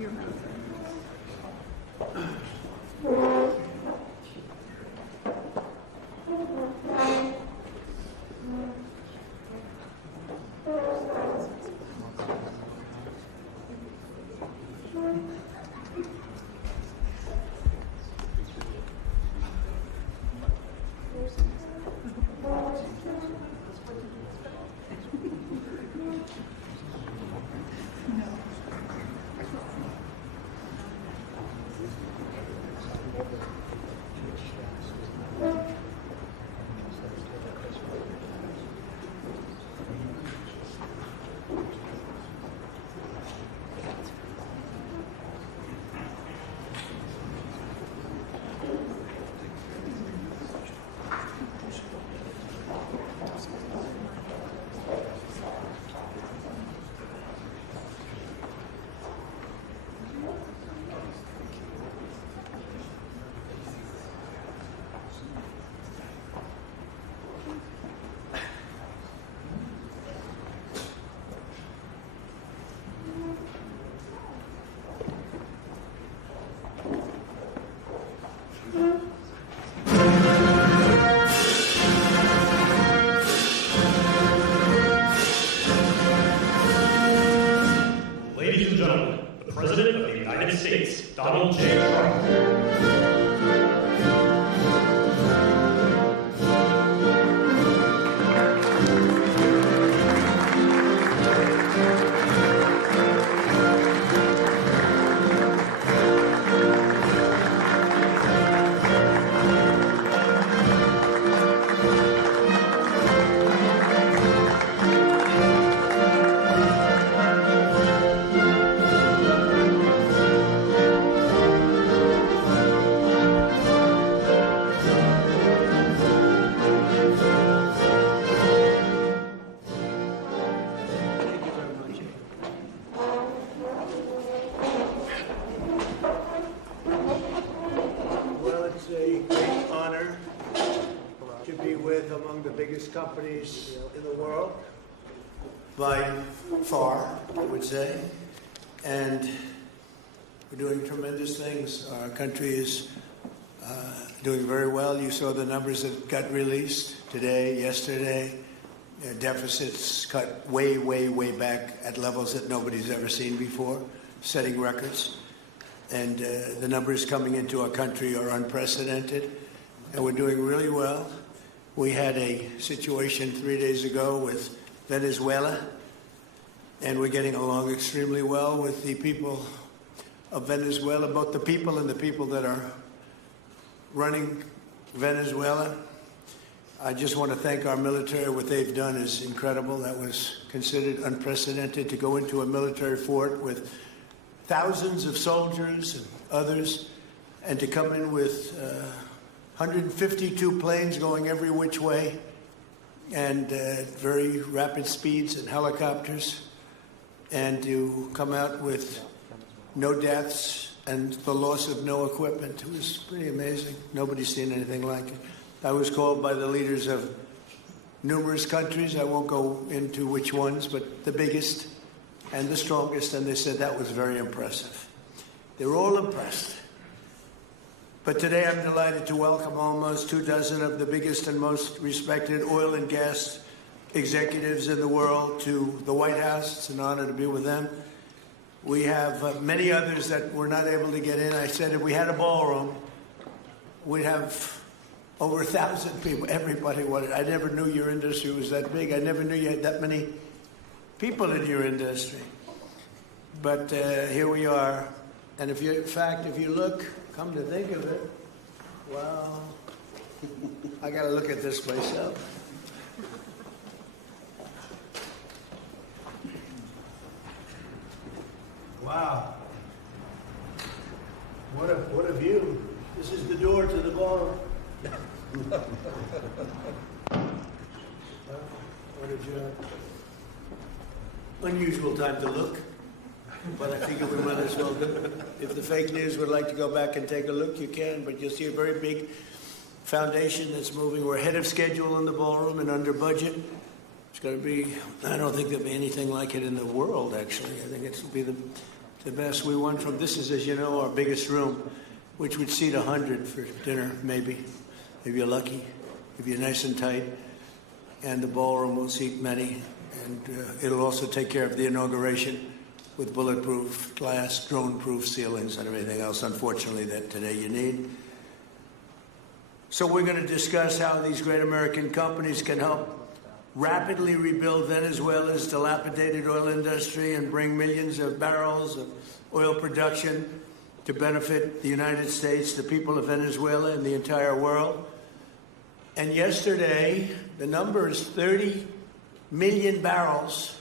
your mouth. Ladies and gentlemen, the President of the United States, Donald J. Trump. Well, it's a great honor to be with among the biggest companies in the world, by far, I would say. And we're doing tremendous things. Our country is doing very well. You saw the numbers that got released today, yesterday. Deficits cut way, way, way back at levels that nobody's ever seen before, setting records. And the numbers coming into our country are unprecedented, and we're doing really well. We had a situation 3 days ago with Venezuela, and we're getting along extremely well with the people of Venezuela, both the people and the people that are running Venezuela. I just want to thank our military. What they've done is incredible. That was considered unprecedented, to go into a military fort with thousands of soldiers and others, and to come in with 152 planes going every which way, and very rapid speeds, and helicopters, and to come out with no deaths and the loss of no equipment. It was pretty amazing. Nobody's seen anything like it. I was called by the leaders of numerous countries. I won't go into which ones, but the biggest and the strongest, and they said that was very impressive. They were all impressed. But today I'm delighted to welcome almost 24 of the biggest and most respected oil and gas executives in the world to the White House. It's an honor to be with them. We have many others that were not able to get in. I said if we had a ballroom, we'd have over 1,000 people. Everybody wanted. I never knew your industry was that big. I never knew you had that many people in your industry. But here we are. And if you, in fact, if you look, come to think of it, well, I got to look at this myself. Wow. What a view. This is the door to the ballroom. What a unusual time to look, but I figure we might as well do it. If the fake news would like to go back and take a look, you can, but you'll see a very big foundation that's moving. We're ahead of schedule in the ballroom and under budget. It's going to be, I don't think there'll be anything like it in the world, actually. I think it's going to be the best. We won from, this is, as you know, our biggest room, which would seat 100 for dinner, maybe, if you're lucky, if you're nice and tight. And the ballroom will seat many. And it'll also take care of the inauguration with bulletproof glass, drone-proof ceilings, and everything else, unfortunately, that today you need. So we're going to discuss how these great American companies can help rapidly rebuild Venezuela's dilapidated oil industry and bring millions of barrels of oil production to benefit the United States, the people of Venezuela, and the entire world. And yesterday, the number is 30 million barrels.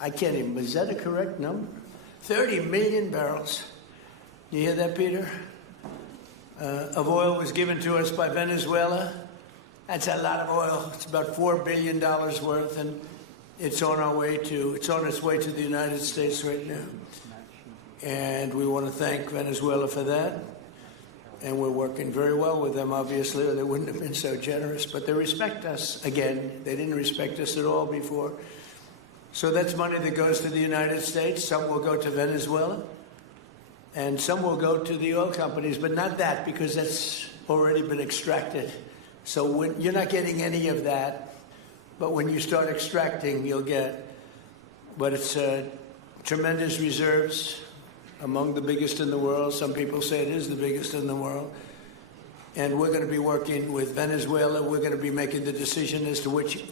I can't even, is that a correct number? 30 million barrels. You hear that, Peter? Of oil was given to us by Venezuela. That's a lot of oil. It's about $4 billion worth, and it's on its way to the United States right now. And we want to thank Venezuela for that. And we're working very well with them, obviously, or they wouldn't have been so generous. But they respect us again. They didn't respect us at all before. So that's money that goes to the United States. Some will go to Venezuela, and some will go to the oil companies, but not that, because that's already been extracted. So you're not getting any of that, but when you start extracting, you'll get. But it's tremendous reserves, among the biggest in the world. Some people say it is the biggest in the world. And we're going to be working with Venezuela. We're going to be making the decision as to which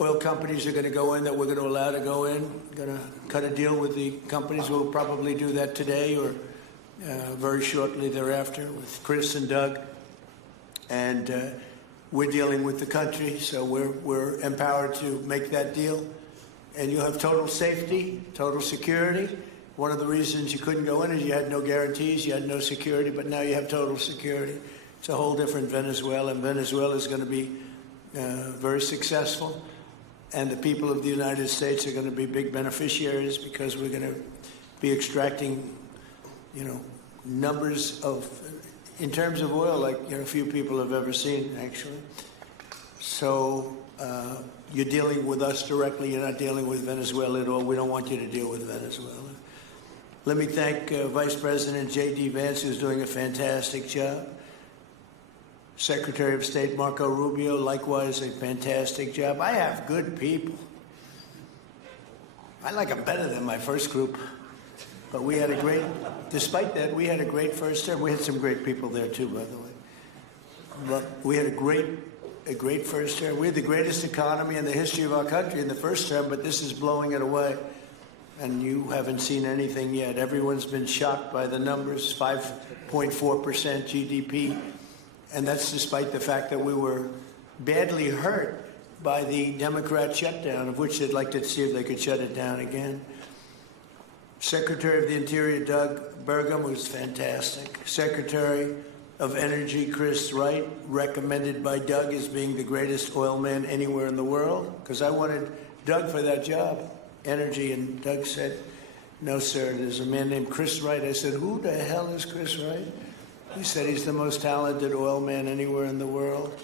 oil companies are going to go in, that we're going to allow to go in. Going to cut a deal with the companies. We'll probably do that today or very shortly thereafter with Chris and Doug. And we're dealing with the country, so we're empowered to make that deal. And you have total safety, total security. One of the reasons you couldn't go in is you had no guarantees, you had no security, but now you have total security. It's a whole different Venezuela, and Venezuela is going to be very successful. And the people of the United States are going to be big beneficiaries because we're going to be extracting, numbers of, in terms of oil, like few people have ever seen, actually. So you're dealing with us directly. You're not dealing with Venezuela at all. We don't want you to deal with Venezuela. Let me thank Vice President J.D. Vance, who's doing a fantastic job. Secretary of State Marco Rubio, likewise, a fantastic job. I have good people. I like them better than my first group. But we had despite that, we had a great first term. We had some great people there, too, by the way. But we had a great first term. We had the greatest economy in the history of our country in the first term, but this is blowing it away. And you haven't seen anything yet. Everyone's been shocked by the numbers, 5.4% GDP. And that's despite the fact that we were badly hurt by the Democrat shutdown, of which they'd like to see if they could shut it down again. Secretary of the Interior, Doug Burgum, was fantastic. Secretary of Energy, Chris Wright, recommended by Doug as being the greatest oil man anywhere in the world, because I wanted Doug for that job, energy, and Doug said, no, sir, there's a man named Chris Wright. I said, who the hell is Chris Wright? He said he's the most talented oil man anywhere in the world.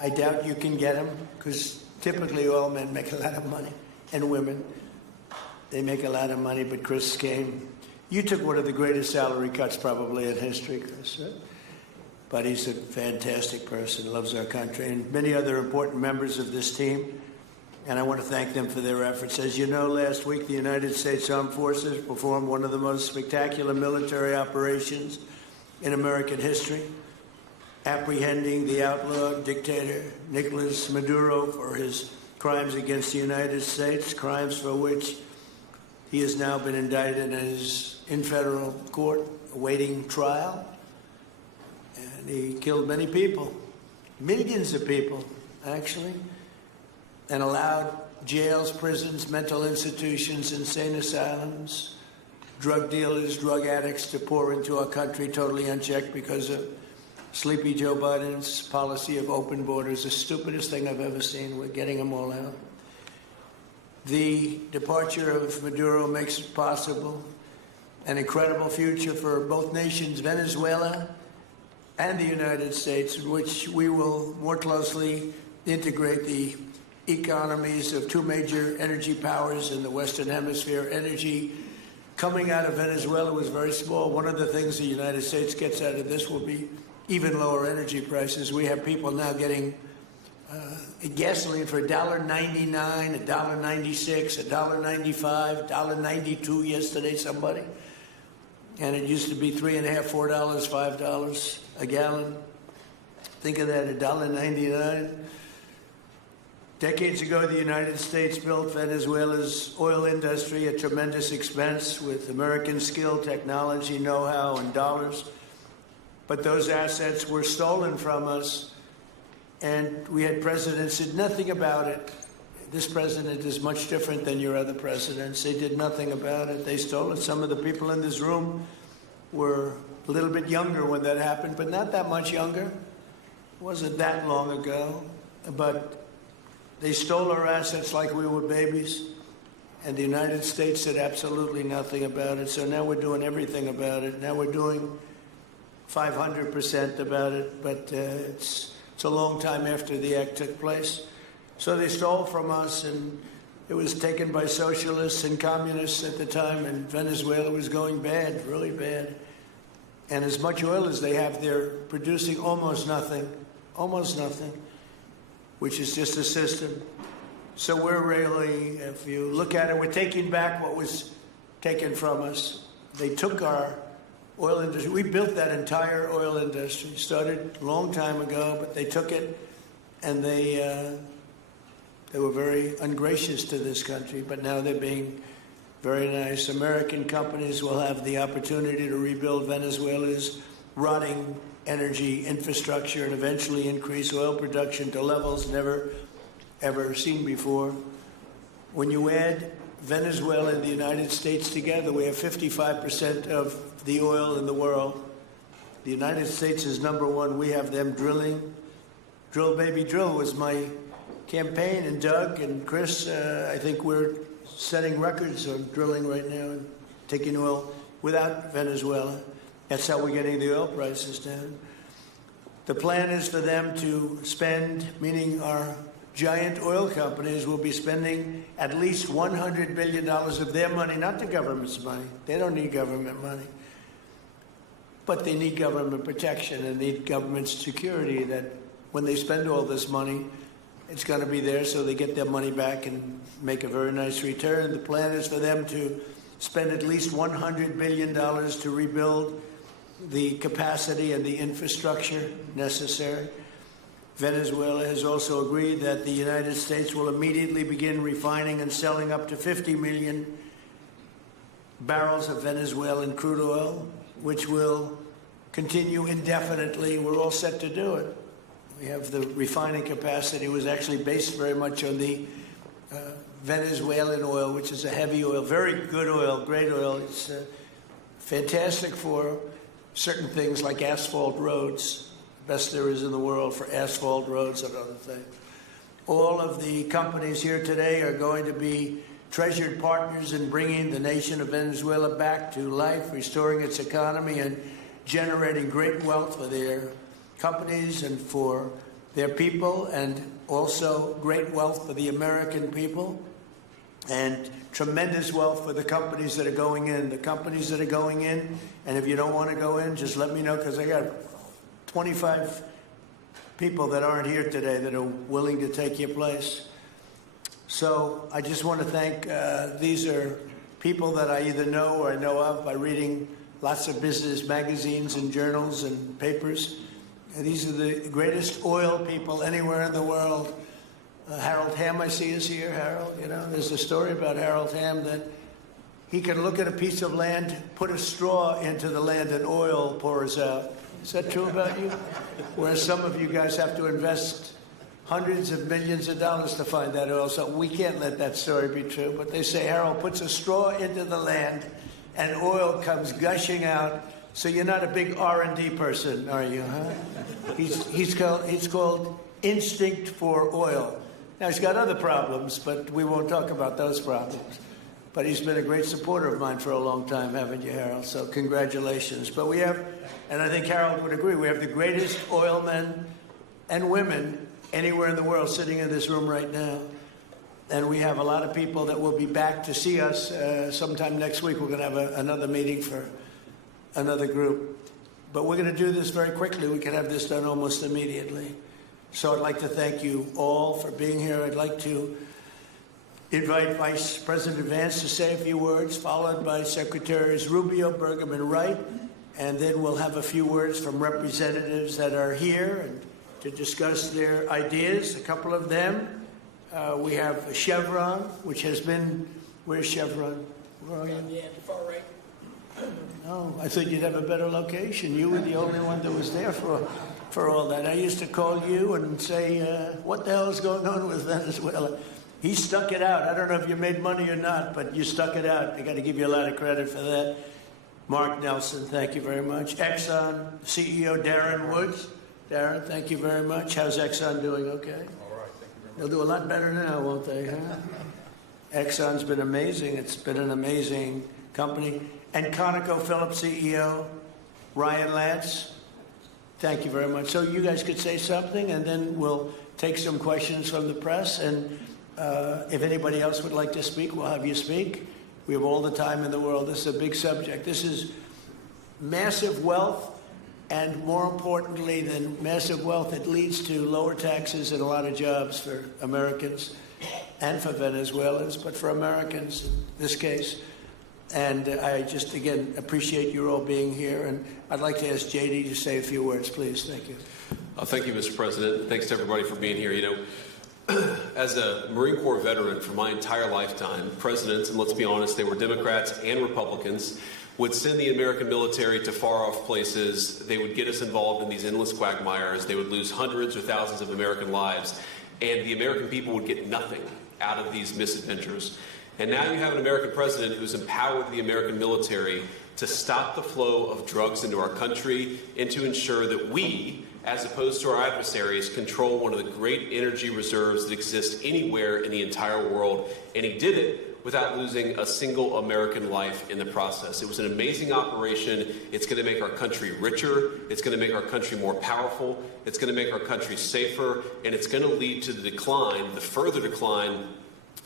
I doubt you can get him, because typically oil men make a lot of money, and women. They make a lot of money, but Chris came. You took one of the greatest salary cuts probably in history, Chris. Right? But he's a fantastic person, loves our country, and many other important members of this team. And I want to thank them for their efforts. As you know, last week the United States Armed Forces performed one of the most spectacular military operations in American history, apprehending the outlaw dictator Nicolas Maduro for his crimes against the United States, crimes for which he has now been indicted and is in federal court awaiting trial. And he killed many people, millions of people, actually, and allowed jails, prisons, mental institutions, insane asylums, drug dealers, drug addicts to pour into our country totally unchecked because of Sleepy Joe Biden's policy of open borders, the stupidest thing I've ever seen. We're getting them all out. The departure of Maduro makes it possible an incredible future for both nations, Venezuela and the United States, in which we will more closely integrate the economies of two major energy powers in the Western Hemisphere. Energy coming out of Venezuela was very small. One of the things the United States gets out of this will be even lower energy prices. We have people now getting gasoline for $1.99, $1.96, $1.95, $1.92 yesterday, somebody. And it used to be $3.50, $4, $5 a gallon. Think of that, $1.99. Decades ago, the United States built Venezuela's oil industry at tremendous expense with American skill, technology, know-how, and dollars. But those assets were stolen from us, and we had presidents who did nothing about it. This president is much different than your other presidents. They did nothing about it. They stole it. Some of the people in this room were a little bit younger when that happened, but not that much younger. It wasn't that long ago. But they stole our assets like we were babies, and the United States did absolutely nothing about it. So now we're doing everything about it. Now we're doing 500% about it, but it's a long time after the act took place. So they stole from us, and it was taken by socialists and communists at the time, and Venezuela was going bad, really bad. And as much oil as they have, they're producing almost nothing, which is just a system. So we're really, if you look at it, we're taking back what was taken from us. They took our oil industry. We built that entire oil industry. Started a long time ago, but they took it, and they were very ungracious to this country, but now they're being very nice. American companies will have the opportunity to rebuild Venezuela's rotting energy infrastructure and eventually increase oil production to levels never, ever seen before. When you add Venezuela and the United States together, we have 55% of the oil in the world. The United States is number one. We have them drilling. Drill, baby, drill was my campaign, and Doug and Chris, I think we're setting records on drilling right now and taking oil without Venezuela. That's how we're getting the oil prices down. The plan is for them to spend, meaning our giant oil companies will be spending at least $100 billion of their money, not the government's money. They don't need government money. But they need government protection and need government security that when they spend all this money, it's going to be there so they get their money back and make a very nice return. The plan is for them to spend at least $100 billion to rebuild the capacity and the infrastructure necessary. Venezuela has also agreed that the United States will immediately begin refining and selling up to 50 million barrels of Venezuelan crude oil, which will continue indefinitely. We're all set to do it. We have the refining capacity. It was actually based very much on the Venezuelan oil, which is a heavy oil, very good oil, great oil. It's fantastic for certain things like asphalt roads. Best there is in the world for asphalt roads and other things. All of the companies here today are going to be treasured partners in bringing the nation of Venezuela back to life, restoring its economy, and generating great wealth for their companies and for their people, and also great wealth for the American people, and tremendous wealth for the companies that are going in. The companies that are going in, and if you don't want to go in, just let me know, because I got 25 people that aren't here today that are willing to take your place. So I just want to thank, these are people that I either know or I know of by reading lots of business magazines and journals and papers. And these are the greatest oil people anywhere in the world. Harold Hamm, I see, is here. Harold, you know, there's a story about Harold Hamm that he can look at a piece of land, put a straw into the land, and oil pours out. Is that true about you? Whereas some of you guys have to invest hundreds of millions of dollars to find that oil. So we can't let that story be true. But they say Harold puts a straw into the land and oil comes gushing out. So you're not a big R&D person, are you, huh? He's called Instinct for Oil. Now, he's got other problems, but we won't talk about those problems. But he's been a great supporter of mine for a long time, haven't you, Harold? So congratulations. But we have, and I think Harold would agree, we have the greatest oil men and women anywhere in the world sitting in this room right now. And we have a lot of people that will be back to see us sometime next week. We're going to have another meeting for another group. But we're going to do this very quickly. We can have this done almost immediately. So I'd like to thank you all for being here. I'd like to invite Vice President Vance to say a few words, followed by Secretaries Rubio, Bergman, Wright, and then we'll have a few words from representatives that are here and to discuss their ideas, a couple of them. We have Chevron, which has been, where's Chevron? Where are you? Yeah, far right. Oh, I thought you'd have a better location. You were the only one that was there for all that. I used to call you and say, what the hell is going on with Venezuela? He stuck it out. I don't know if you made money or not, but you stuck it out. I got to give you a lot of credit for that. Mark Nelson, thank you very much. Exxon CEO Darren Woods. Darren, thank you very much. How's Exxon doing? Okay? All right, thank you very much. They'll do a lot better now, won't they? Huh? Exxon's been amazing. It's been an amazing company. And ConocoPhillips CEO Ryan Lance, thank you very much. So you guys could say something, and then we'll take some questions from the press. And if anybody else would like to speak, we'll have you speak. We have all the time in the world. This is a big subject. This is massive wealth. And more importantly than massive wealth, it leads to lower taxes and a lot of jobs for Americans and for Venezuelans, but for Americans in this case. And I just, again, appreciate you all being here. And I'd like to ask JD to say a few words, please. Thank you. Thank you, Mr. President. Thanks to everybody for being here. You know, as a Marine Corps veteran for my entire lifetime, presidents, and let's be honest, they were Democrats and Republicans, would send the American military to far-off places. They would get us involved in these endless quagmires. They would lose hundreds or thousands of American lives, and the American people would get nothing out of these misadventures. And now you have an American president who's empowered the American military to stop the flow of drugs into our country and to ensure that we, as opposed to our adversaries, control one of the great energy reserves that exist anywhere in the entire world. And he did it without losing a single American life in the process. It was an amazing operation. It's going to make our country richer. It's going to make our country more powerful. It's going to make our country safer. And it's going to lead to the decline, the further decline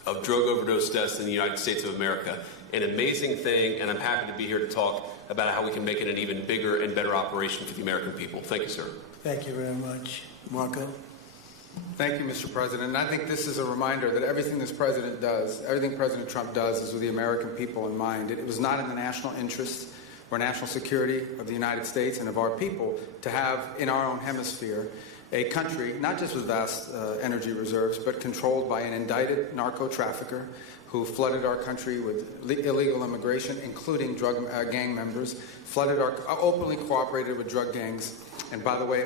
of drug overdose deaths in the United States of America. An amazing thing, and I'm happy to be here to talk about how we can make it an even bigger and better operation for the American people. Thank you, sir. Thank you very much. Marco? Thank you, Mr. President. And I think this is a reminder that everything this president does, everything President Trump does, is with the American people in mind. It was not in the national interest or national security of the United States and of our people to have in our own hemisphere a country, not just with vast energy reserves, but controlled by an indicted narco-trafficker who flooded our country with illegal immigration, including drug gang members, openly cooperated with drug gangs, and by the way,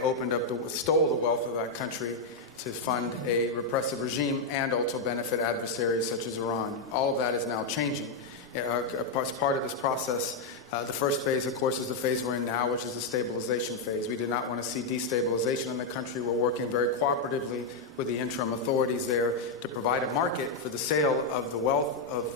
stole the wealth of that country to fund a repressive regime and also benefit adversaries such as Iran. All of that is now changing. As part of this process, the first phase, of course, is the phase we're in now, which is the stabilization phase. We did not want to see destabilization in the country. We're working very cooperatively with the interim authorities there to provide a market for the sale of the wealth of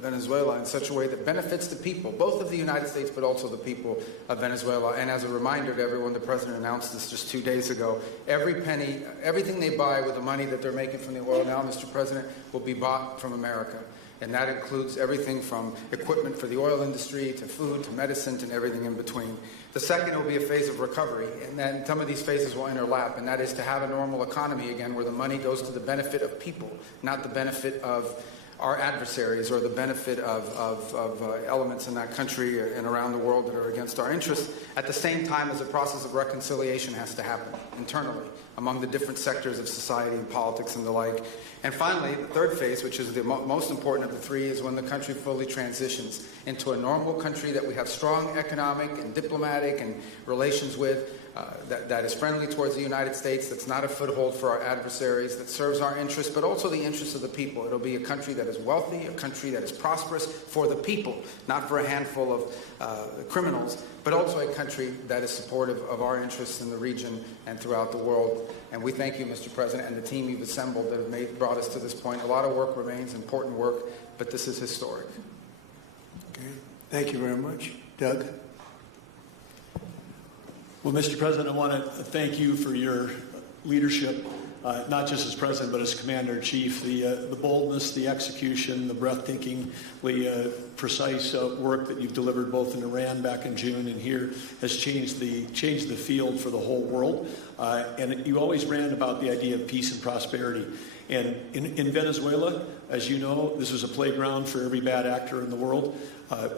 Venezuela in such a way that benefits the people, both of the United States, but also the people of Venezuela. And as a reminder to everyone, the president announced this just 2 days ago. Every penny, everything they buy with the money that they're making from the oil now, Mr. President, will be bought from America. And that includes everything from equipment for the oil industry to food to medicine and everything in between. The second will be a phase of recovery, and then some of these phases will interlap, and that is to have a normal economy again where the money goes to the benefit of people, not the benefit of our adversaries or the benefit of elements in that country and around the world that are against our interests, at the same time as a process of reconciliation has to happen internally among the different sectors of society and politics and the like. And finally, the third phase, which is the most important of the three, is when the country fully transitions into a normal country that we have strong economic and diplomatic and relations with, that is friendly towards the United States, that's not a foothold for our adversaries, that serves our interests, but also the interests of the people. It'll be a country that is wealthy, a country that is prosperous for the people, not for a handful of criminals, but also a country that is supportive of our interests in the region and throughout the world. And we thank you, Mr. President, and the team you've assembled that have brought us to this point. A lot of work remains, important work, but this is historic. Okay. Thank you very much. Doug? Well, Mr. President, I want to thank you for your leadership not just as president, but as commander-in-chief. The boldness, the execution, the breathtakingly precise work that you've delivered both in Iran back in June and here has changed the field for the whole world. And you always ran about the idea of peace and prosperity. And in Venezuela, as you know, this was a playground for every bad actor in the world.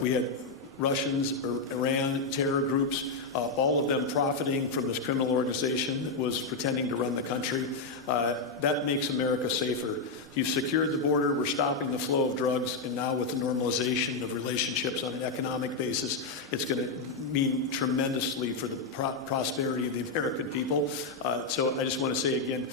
We had Russians, Iran, terror groups, all of them profiting from this criminal organization that was pretending to run the country. That makes America safer. You've secured the border, we're stopping the flow of drugs, and now with the normalization of relationships on an economic basis, it's going to mean tremendously for the prosperity of the American people. So I just want to say again,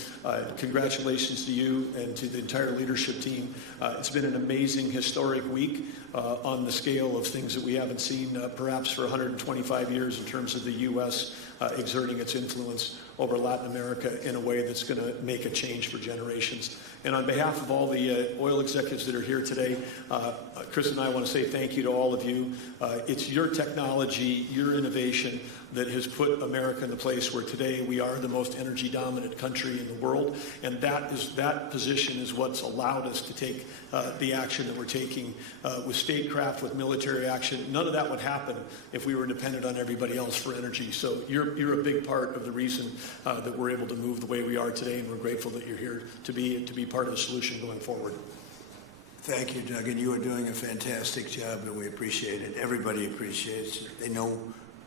congratulations to you and to the entire leadership team. It's been an amazing, historic week on the scale of things that we haven't seen perhaps for 125 years in terms of the U.S. Exerting its influence over Latin America in a way that's going to make a change for generations. And on behalf of all the oil executives that are here today, Chris and I want to say thank you to all of you. It's your technology, your innovation that has put America in a place where today we are the most energy dominant country in the world. And that position is what's allowed us to take the action that we're taking with statecraft, with military action. None of that would happen if we were dependent on everybody else for energy. So you're a big part of the reason that we're able to move the way we are today, and we're grateful that you're here to be part of the solution going forward. Thank you, Doug, and you are doing a fantastic job, and we appreciate it. Everybody appreciates it.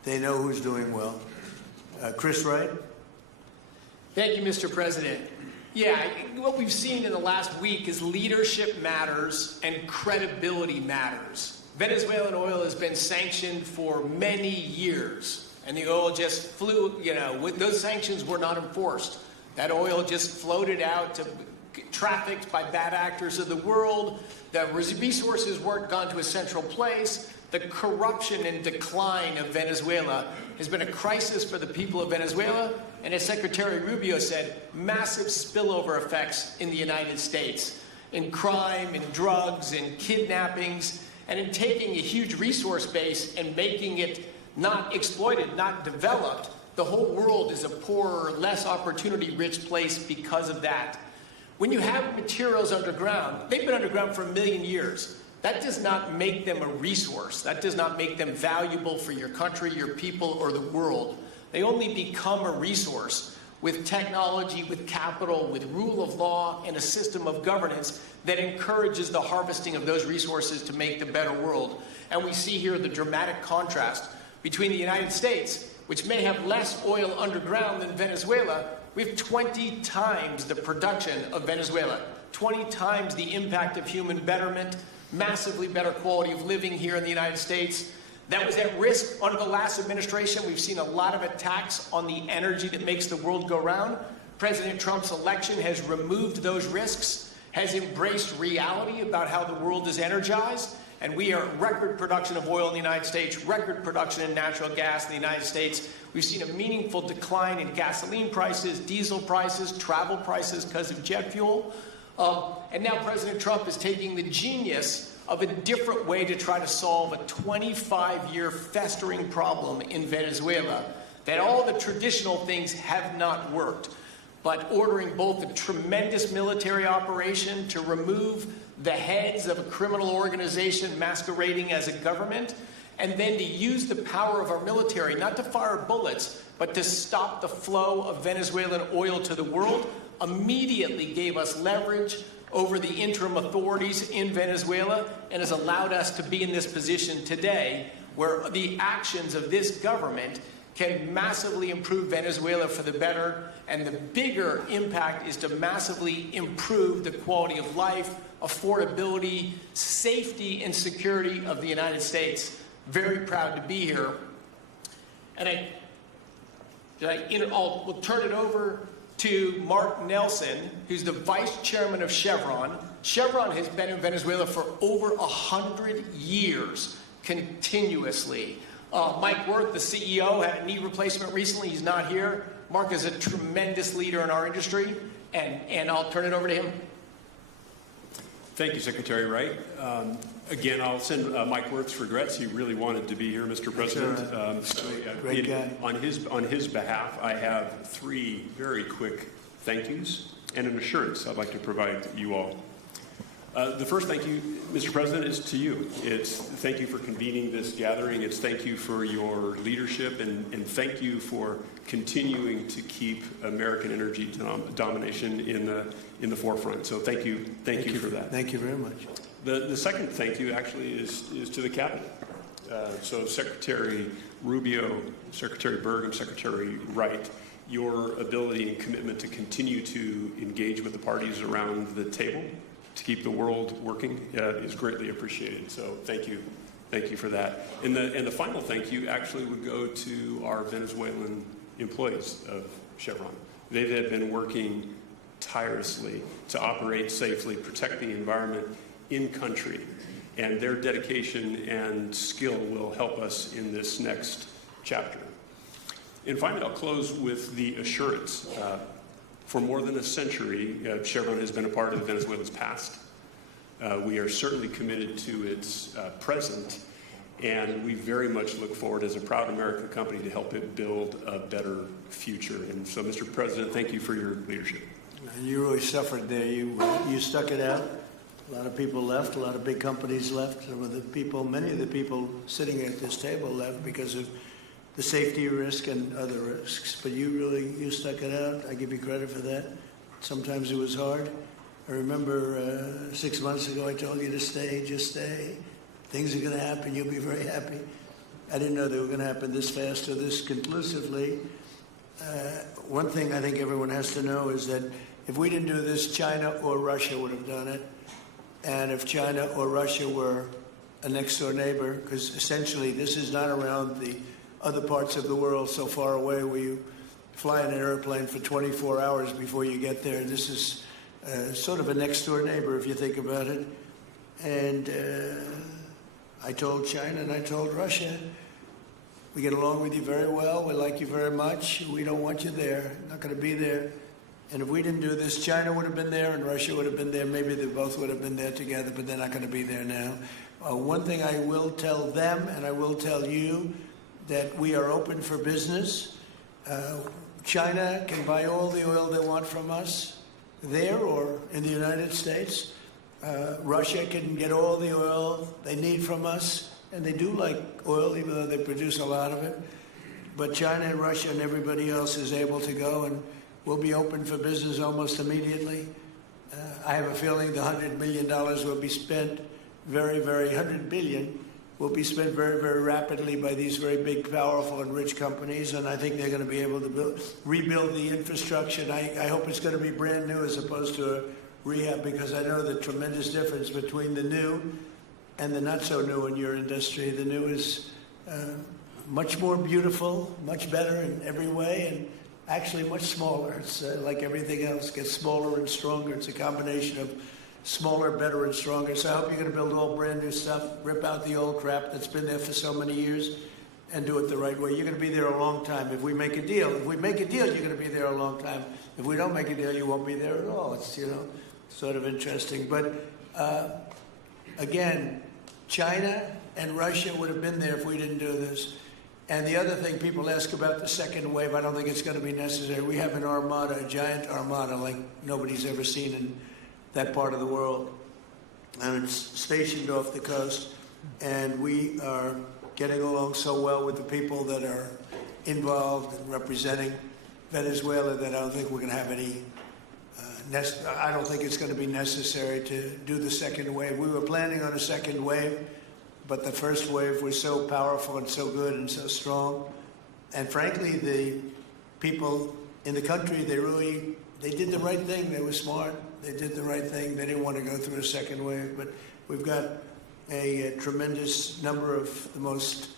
They know who's doing well. Chris Wright? Thank you, Mr. President. Yeah, what we've seen in the last week is leadership matters and credibility matters. Venezuelan oil has been sanctioned for many years, and the oil just flew, those sanctions were not enforced. That oil just floated out to trafficked by bad actors of the world. The resources weren't gone to a central place. The corruption and decline of Venezuela has been a crisis for the people of Venezuela, and as Secretary Rubio said, massive spillover effects in the United States, in crime, in drugs, in kidnappings, and in taking a huge resource base and making it not exploited, not developed. The whole world is a poorer, less opportunity-rich place because of that. When you have materials underground, they've been underground for 1 million years. That does not make them a resource. That does not make them valuable for your country, your people, or the world. They only become a resource with technology, with capital, with rule of law, and a system of governance that encourages the harvesting of those resources to make the better world. And we see here the dramatic contrast between the United States, which may have less oil underground than Venezuela. We have 20 times the production of Venezuela, 20 times the impact of human betterment, massively better quality of living here in the United States. That was at risk under the last administration. We've seen a lot of attacks on the energy that makes the world go round. President Trump's election has removed those risks, has embraced reality about how the world is energized, and we are at record production of oil in the United States, record production in natural gas in the United States. We've seen a meaningful decline in gasoline prices, diesel prices, travel prices because of jet fuel. And now President Trump is taking the genius of a different way to try to solve a 25-year festering problem in Venezuela, that all the traditional things have not worked, but ordering both a tremendous military operation to remove the heads of a criminal organization masquerading as a government, and then to use the power of our military, not to fire bullets, but to stop the flow of Venezuelan oil to the world, immediately gave us leverage over the interim authorities in Venezuela and has allowed us to be in this position today where the actions of this government can massively improve Venezuela for the better, and the bigger impact is to massively improve the quality of life, affordability, safety, and security of the United States. Very proud to be here. And we'll turn it over to Mark Nelson, who's the vice chairman of Chevron. Chevron has been in Venezuela for over 100 years, continuously. Mike Wirth, the CEO, had a knee replacement recently. He's not here. Mark is a tremendous leader in our industry, and I'll turn it over to him. Thank you, Secretary Wright. Again, I'll send Mike Wirth's regrets. He really wanted to be here, Mr. President. Great guy. On his behalf, I have 3 very quick thank yous. and an assurance I'd like to provide you all. The first thank you, Mr. President, is to you. It's thank you for convening this gathering. It's thank you for your leadership, and thank you for continuing to keep American energy domination in the forefront. So thank you for that. Thank you very much. The second thank you actually is to the cabinet. So Secretary Rubio, Secretary Berg, and Secretary Wright, your ability and commitment to continue to engage with the parties around the table to keep the world working is greatly appreciated. So thank you for that. And the final thank you actually would go to our Venezuelan employees of Chevron. They have been working tirelessly to operate safely, protect the environment in country, and their dedication and skill will help us in this next chapter. And finally, I'll close with the assurance. For more than a century, Chevron has been a part of Venezuela's past. We are certainly committed to its present, and we very much look forward as a proud American company to help it build a better future. And so, Mr. President, thank you for your leadership. You really suffered there. You stuck it out. A lot of people left. A lot of big companies left. Many of the people sitting at this table left because of the safety risk and other risks. But you stuck it out. I give you credit for that. Sometimes it was hard. I remember 6 months ago I told you to stay, just stay. Things are going to happen. You'll be very happy. I didn't know they were going to happen this fast or this conclusively. One thing I think everyone has to know is that if we didn't do this, China or Russia would have done it. And if China or Russia were a next-door neighbor, because essentially this is not around the other parts of the world so far away where you fly in an airplane for 24 hours before you get there. This is sort of a next-door neighbor if you think about it. And I told China and I told Russia, we get along with you very well. We like you very much. We don't want you there. Not going to be there. And if we didn't do this, China would have been there and Russia would have been there. Maybe they both would have been there together, but they're not going to be there now. One thing I will tell them, and I will tell you, that we are open for business. China can buy all the oil they want from us there or in the United States. Russia can get all the oil they need from us, and they do like oil, even though they produce a lot of it. But China and Russia and everybody else is able to go, and we'll be open for business almost immediately. I have a feeling the $100 million will be spent $100 billion will be spent very, very rapidly by these very big, powerful, and rich companies, and I think they're going to be able to rebuild the infrastructure. And I hope it's going to be brand new as opposed to a rehab, because I know the tremendous difference between the new and the not so new in your industry. The new is much more beautiful, much better in every way, and actually much smaller. It's like everything else, gets smaller and stronger. It's a combination of smaller, better, and stronger. So I hope you're going to build all brand new stuff, rip out the old crap that's been there for so many years, and do it the right way. You're going to be there a long time. If we make a deal, you're going to be there a long time. If we don't make a deal, you won't be there at all. It's, sort of interesting. But again, China and Russia would have been there if we didn't do this. And the other thing, people ask about the second wave. I don't think it's going to be necessary. We have an armada, a giant armada like nobody's ever seen in that part of the world. And it's stationed off the coast. And we are getting along so well with the people that are involved in representing Venezuela that I don't think we're going to have any I don't think it's going to be necessary to do the second wave. We were planning on a second wave, but the first wave was so powerful and so good and so strong. And frankly, the people in the country, they did the right thing. They were smart. They did the right thing. They didn't want to go through a second wave. But we've got a tremendous number of the most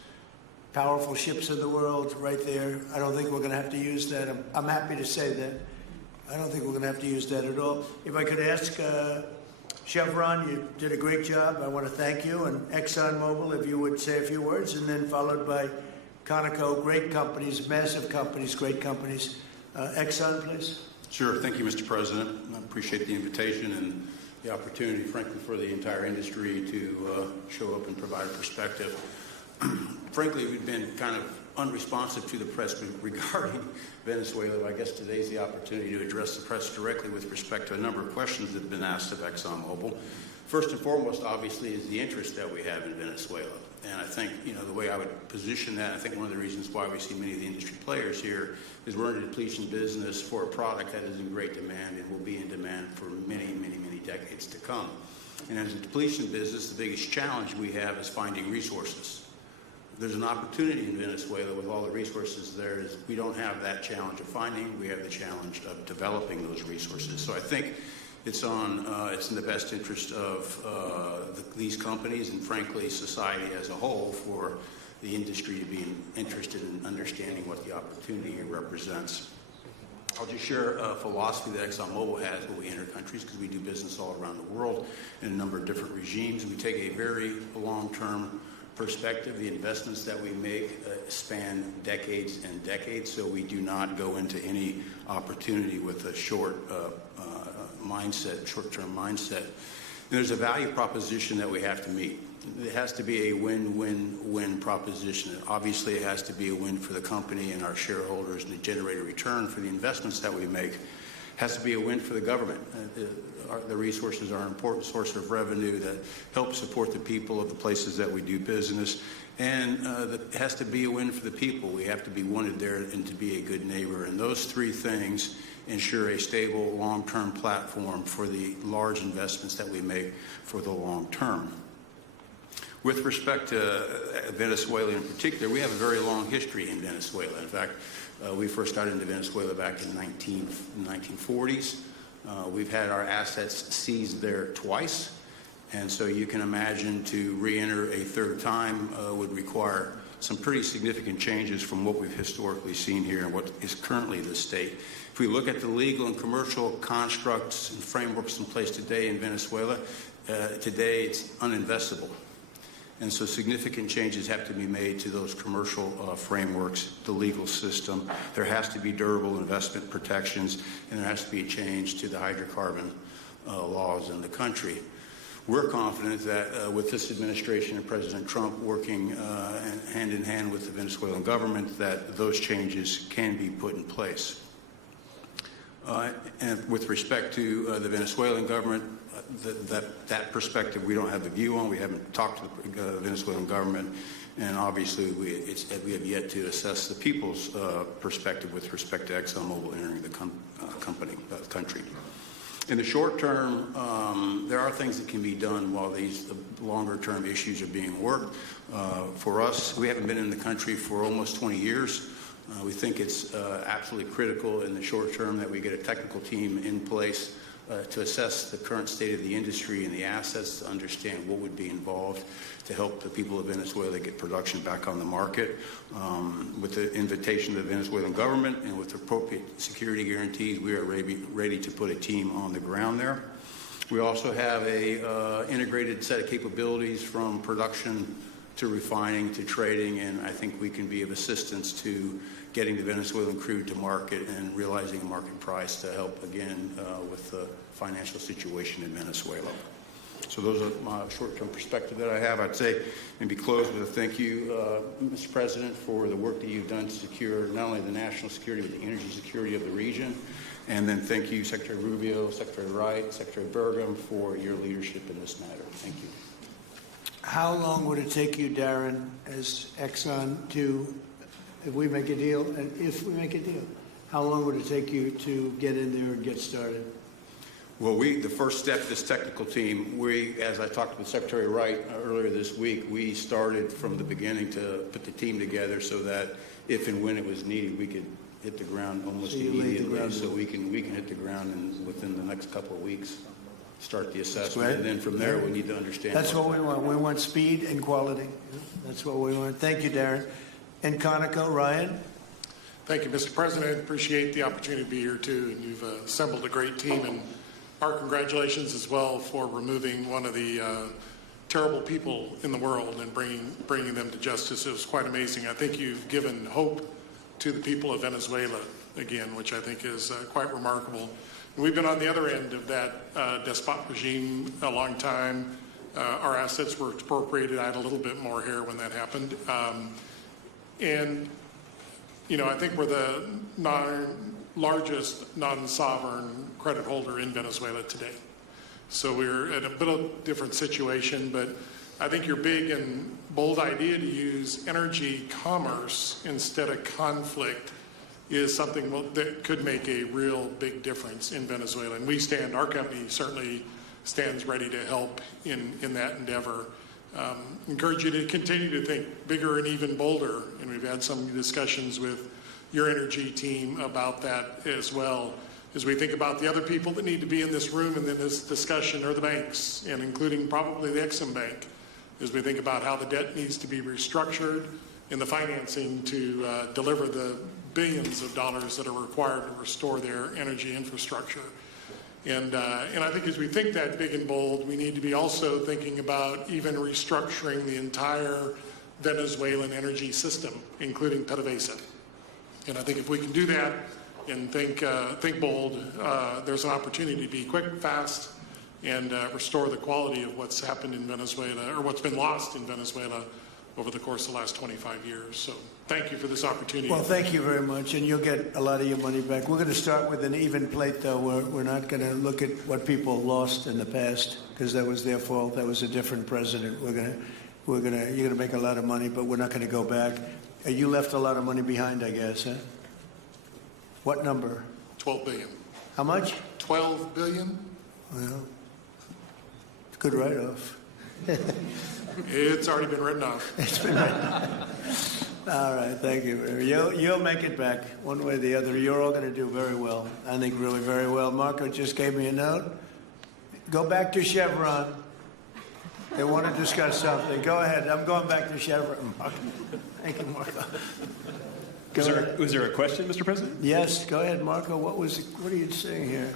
powerful ships in the world right there. I don't think we're going to have to use that. I'm happy to say that. I don't think we're going to have to use that at all. If I could ask Chevron, you did a great job. I want to thank you. And ExxonMobil, if you would say a few words, and then followed by Conoco, great companies, massive companies, great companies. Exxon, please. Sure. Thank you, Mr. President. I appreciate the invitation and the opportunity, frankly, for the entire industry to show up and provide perspective. frankly, we've been kind of unresponsive to the press regarding Venezuela. I guess today's the opportunity to address the press directly with respect to a number of questions that have been asked of ExxonMobil. First and foremost, obviously, is the interest that we have in Venezuela. And I think, the way I would position that, I think one of the reasons why we see many of the industry players here is we're in a depletion business for a product that is in great demand and will be in demand for many, many, many decades to come. And as a depletion business, the biggest challenge we have is finding resources. There's an opportunity in Venezuela with all the resources there. Is we don't have that challenge of finding, we have the challenge of developing those resources. So I think it's in the best interest of these companies and, frankly, society as a whole for the industry to be interested in understanding what the opportunity here represents. I'll just share a philosophy that ExxonMobil has when we enter countries, because we do business all around the world in a number of different regimes. We take a very long-term perspective. The investments that we make span decades and decades, so we do not go into any opportunity with a short-term mindset. And there's a value proposition that we have to meet. It has to be a win-win-win proposition. Obviously, it has to be a win for the company and our shareholders and to generate a return for the investments that we make. It has to be a win for the government. The resources are an important source of revenue that help support the people of the places that we do business. And it has to be a win for the people. We have to be wanted there and to be a good neighbor. And those three things ensure a stable, long-term platform for the large investments that we make for the long term. With respect to Venezuela in particular, we have a very long history in Venezuela. In fact, we first got into Venezuela back in the 1940s. We've had our assets seized there twice. And so you can imagine to re-enter a third time would require some pretty significant changes from what we've historically seen here and what is currently the state. If we look at the legal and commercial constructs and frameworks in place today in Venezuela, today it's uninvestable. And so significant changes have to be made to those commercial frameworks, the legal system. There has to be durable investment protections, and there has to be a change to the hydrocarbon laws in the country. We're confident that with this administration and President Trump working hand in hand with the Venezuelan government, that those changes can be put in place. And with respect to the Venezuelan government, that perspective we don't have a view on. We haven't talked to the Venezuelan government, and obviously we have yet to assess the people's perspective with respect to ExxonMobil entering the country. In the short term, there are things that can be done while these longer-term issues are being worked. For us, we haven't been in the country for almost 20 years. We think it's absolutely critical in the short term that we get a technical team in place to assess the current state of the industry and the assets, to understand what would be involved to help the people of Venezuela get production back on the market. With the invitation of the Venezuelan government and with appropriate security guarantees, we are ready to put a team on the ground there. We also have a integrated set of capabilities from production to refining to trading, and I think we can be of assistance to getting the Venezuelan crude to market and realizing a market price to help, again, with the financial situation in Venezuela. So those are my short-term perspective that I have. I'd say maybe close with a thank you, Mr. President, for the work that you've done to secure not only the national security, but the energy security of the region. And then thank you, Secretary Rubio, Secretary Wright, Secretary Burgum, for your leadership in this matter. Thank you. How long would it take you, Darren, as Exxon if we make a deal, how long would it take you to get in there and get started? Well, the first step, this technical team, as I talked with Secretary Wright earlier this week, we started from the beginning to put the team together so that if and when it was needed, we could hit the ground almost immediately. So we can hit the ground within the next couple of weeks, start the assessment, and then from there we need to understand. That's what we want. We want speed and quality. That's what we want. Thank you, Darren. And Conoco, Ryan? Thank you, Mr. President. Appreciate the opportunity to be here, too. And you've assembled a great team. And our congratulations as well for removing one of the terrible people in the world and bringing them to justice. It was quite amazing. I think you've given hope to the people of Venezuela again, which I think is quite remarkable. And we've been on the other end of that despot regime a long time. our assets were expropriated. I had a little bit more hair when that happened. And, you know, I think we're the largest non-sovereign credit holder in Venezuela today. So we're in a bit of different situation, but I think your big and bold idea to use energy commerce instead of conflict is something that could make a real big difference in Venezuela. And our company certainly stands ready to help in that endeavor. Encourage you to continue to think bigger and even bolder. And we've had some discussions with your energy team about that as well. As we think about the other people that need to be in this room and in this discussion are the banks, and including probably the Exim Bank, as we think about how the debt needs to be restructured and the financing to deliver the billions of dollars that are required to restore their energy infrastructure. And I think as we think that big and bold, we need to be also thinking about even restructuring the entire Venezuelan energy system, including PDVSA. And I think if we can do that and think bold, there's an opportunity to be quick, fast, and restore the quality of what's happened in Venezuela, or what's been lost in Venezuela over the course of the last 25 years. So thank you for this opportunity. Well, thank you very much, and you'll get a lot of your money back. We're going to start with an even plate, though. We're not going to look at what people lost in the past, because that was their fault. That was a different president. You're going to make a lot of money, but we're not going to go back. You left a lot of money behind, I guess, huh? What number? 12 billion. How much? 12 billion? Well, it's a good write-off. It's already been written off. It's been written off. All right, thank you. You'll make it back one way or the other. You're all going to do very well. I think really very well. Marco just gave me a note. Go back to Chevron. They want to discuss something. Go ahead. I'm going back to Chevron. Thank you, Marco. Was there a question, Mr. President? Yes, go ahead, Marco. What are you saying here?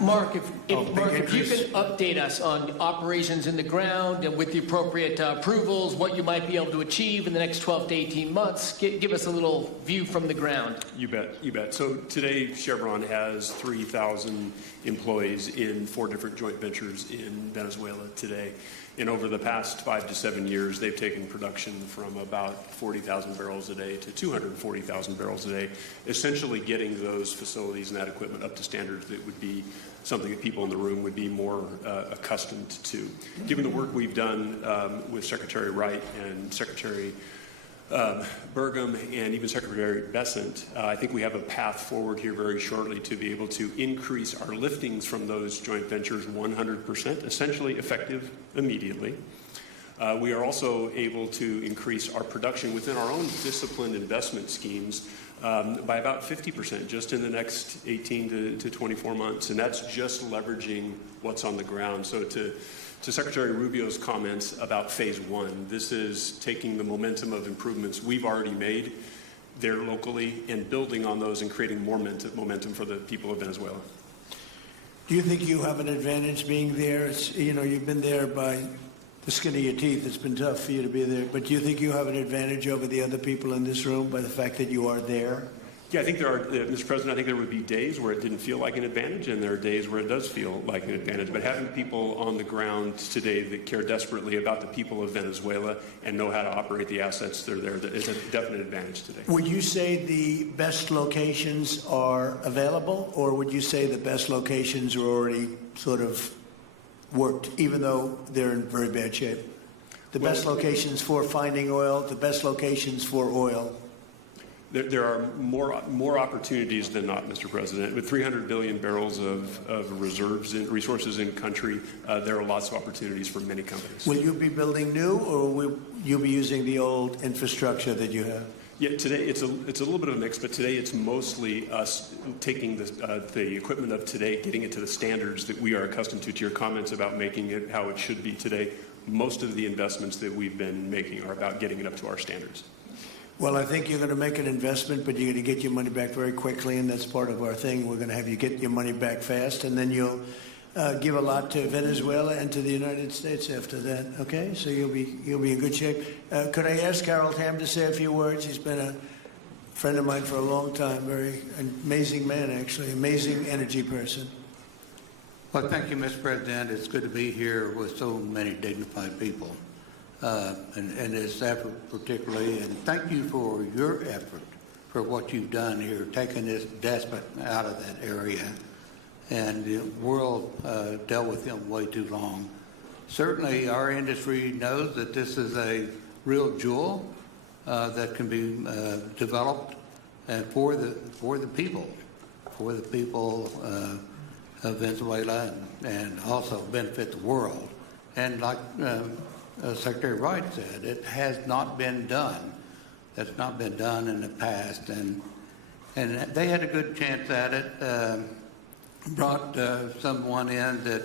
Mark, if you can update us on operations in the ground and with the appropriate approvals, what you might be able to achieve in the next 12 to 18 months, give us a little view from the ground. You bet. So today, Chevron has 3,000 employees in 4 different joint ventures in Venezuela today. And over the past 5 to 7 years, they've taken production from about 40,000 barrels a day to 240,000 barrels a day, essentially getting those facilities and that equipment up to standards that would be something that people in the room would be more accustomed to. Given the work we've done with Secretary Wright and Secretary Burgum and even Secretary Bessent, I think we have a path forward here very shortly to be able to increase our liftings from those joint ventures 100%, essentially effective immediately. We are also able to increase our production within our own disciplined investment schemes by about 50% just in the next 18 to 24 months, and that's just leveraging what's on the ground. So to Secretary Rubio's comments about phase 1, this is taking the momentum of improvements we've already made there locally and building on those and creating more momentum for the people of Venezuela. Do you think you have an advantage being there? You've been there by the skin of your teeth. It's been tough for you to be there. But do you think you have an advantage over the other people in this room by the fact that you are there? Yeah, I think there are, Mr. President, I think there would be days where it didn't feel like an advantage, and there are days where it does feel like an advantage. But having people on the ground today that care desperately about the people of Venezuela and know how to operate the assets that are there is a definite advantage today. Would you say the best locations are available, or would you say the best locations are already sort of worked, even though they're in very bad shape? The best locations for finding oil, the best locations for oil. There are more opportunities than not, Mr. President. With 300 billion barrels of reserves and resources in country, there are lots of opportunities for many companies. Will you be building new, or will you be using the old infrastructure that you have? Yeah, today it's a little bit of a mix, but today it's mostly us taking the equipment of today, getting it to the standards that we are accustomed to your comments about making it how it should be today. Most of the investments that we've been making are about getting it up to our standards. Well, I think you're going to make an investment, but you're going to get your money back very quickly, and that's part of our thing. We're going to have you get your money back fast, and then you'll give a lot to Venezuela and to the United States after that. Okay, so you'll be in good shape. Could I ask Harold Hamm to say a few words? He's been a friend of mine for a long time. Very amazing man, actually, amazing energy person. Well, thank you, Mr. President. It's good to be here with so many dignified people, and this effort particularly. And thank you for your effort, for what you've done here, taking this despot out of that area. And the world dealt with him way too long. Certainly, our industry knows that this is a real jewel that can be developed for the people of Venezuela, and also benefit the world. And like Secretary Wright said, it has not been done. That's not been done in the past, and they had a good chance at it. Brought someone in that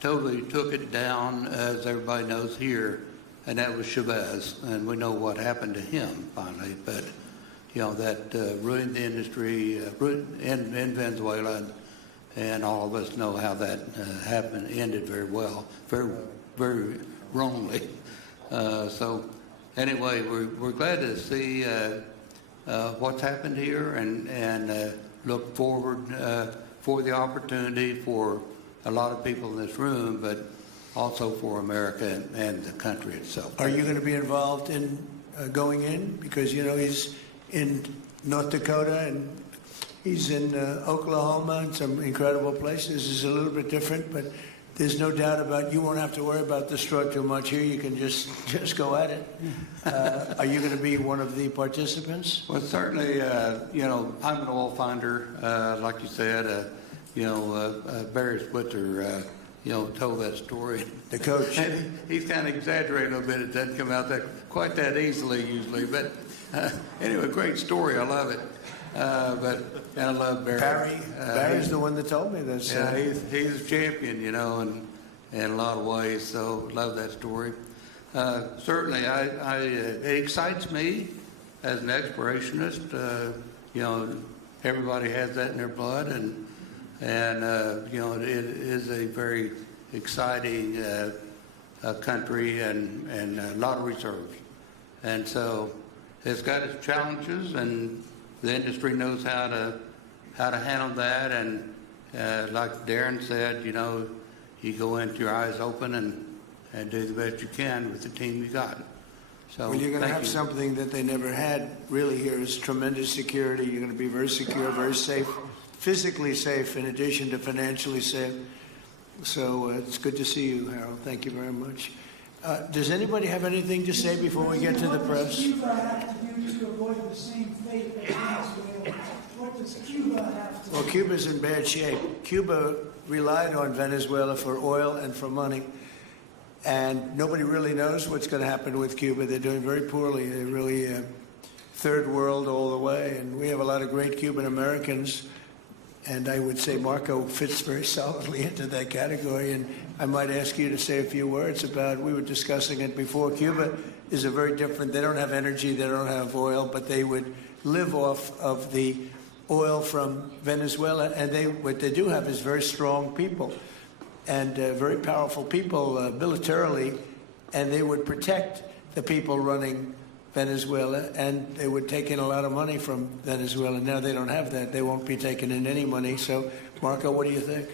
totally took it down, as everybody knows here, and that was Chavez, and we know what happened to him finally. But that ruined the industry in Venezuela, and all of us know how that ended very well, very wrongly. So anyway, we're glad to see what's happened here, and look forward for the opportunity for a lot of people in this room, but also for America and the country itself. Are you going to be involved in going in? Because, he's in North Dakota and he's in Oklahoma and some incredible places. This is a little bit different, but there's no doubt about you won't have to worry about the straw too much here. You can just go at it. Are you going to be one of the participants? Well, certainly, I'm an oil finder, like you said. Barry Switzer, told that story. The coach. He's kind of exaggerating a little bit. It doesn't come out quite that easily usually. But anyway, great story. I love it. But I love Barry. Barry's the one that told me this. Yeah, he's a champion, in a lot of ways. So love that story. Certainly, it excites me as an explorationist. Everybody has that in their blood, and it is a very exciting country and a lot of reserves. And so it's got its challenges, and the industry knows how to handle that. And like Darren said, you go into your eyes open and do the best you can with the team you got. So well, you're going to have something that they never had really here is tremendous security. You're going to be very secure, very safe, physically safe in addition to financially safe. So it's good to see you, Harold. Thank you very much. Does anybody have anything to say before we get to the press? What does Cuba have to do to avoid the same fate as Venezuela? What does Cuba have to do? Well, Cuba's in bad shape. Cuba relied on Venezuela for oil and for money. And nobody really knows what's going to happen with Cuba. They're doing very poorly. They're really third world all the way. And we have a lot of great Cuban Americans. And I would say Marco fits very solidly into that category. And I might ask you to say a few words about, we were discussing it before, Cuba is a very different, they don't have energy, they don't have oil, but they would live off of the oil from Venezuela. And what they do have is very strong people and very powerful people militarily. And they would protect the people running Venezuela, and they would take in a lot of money from Venezuela. Now they don't have that. They won't be taking in any money. So, Marco, what do you think?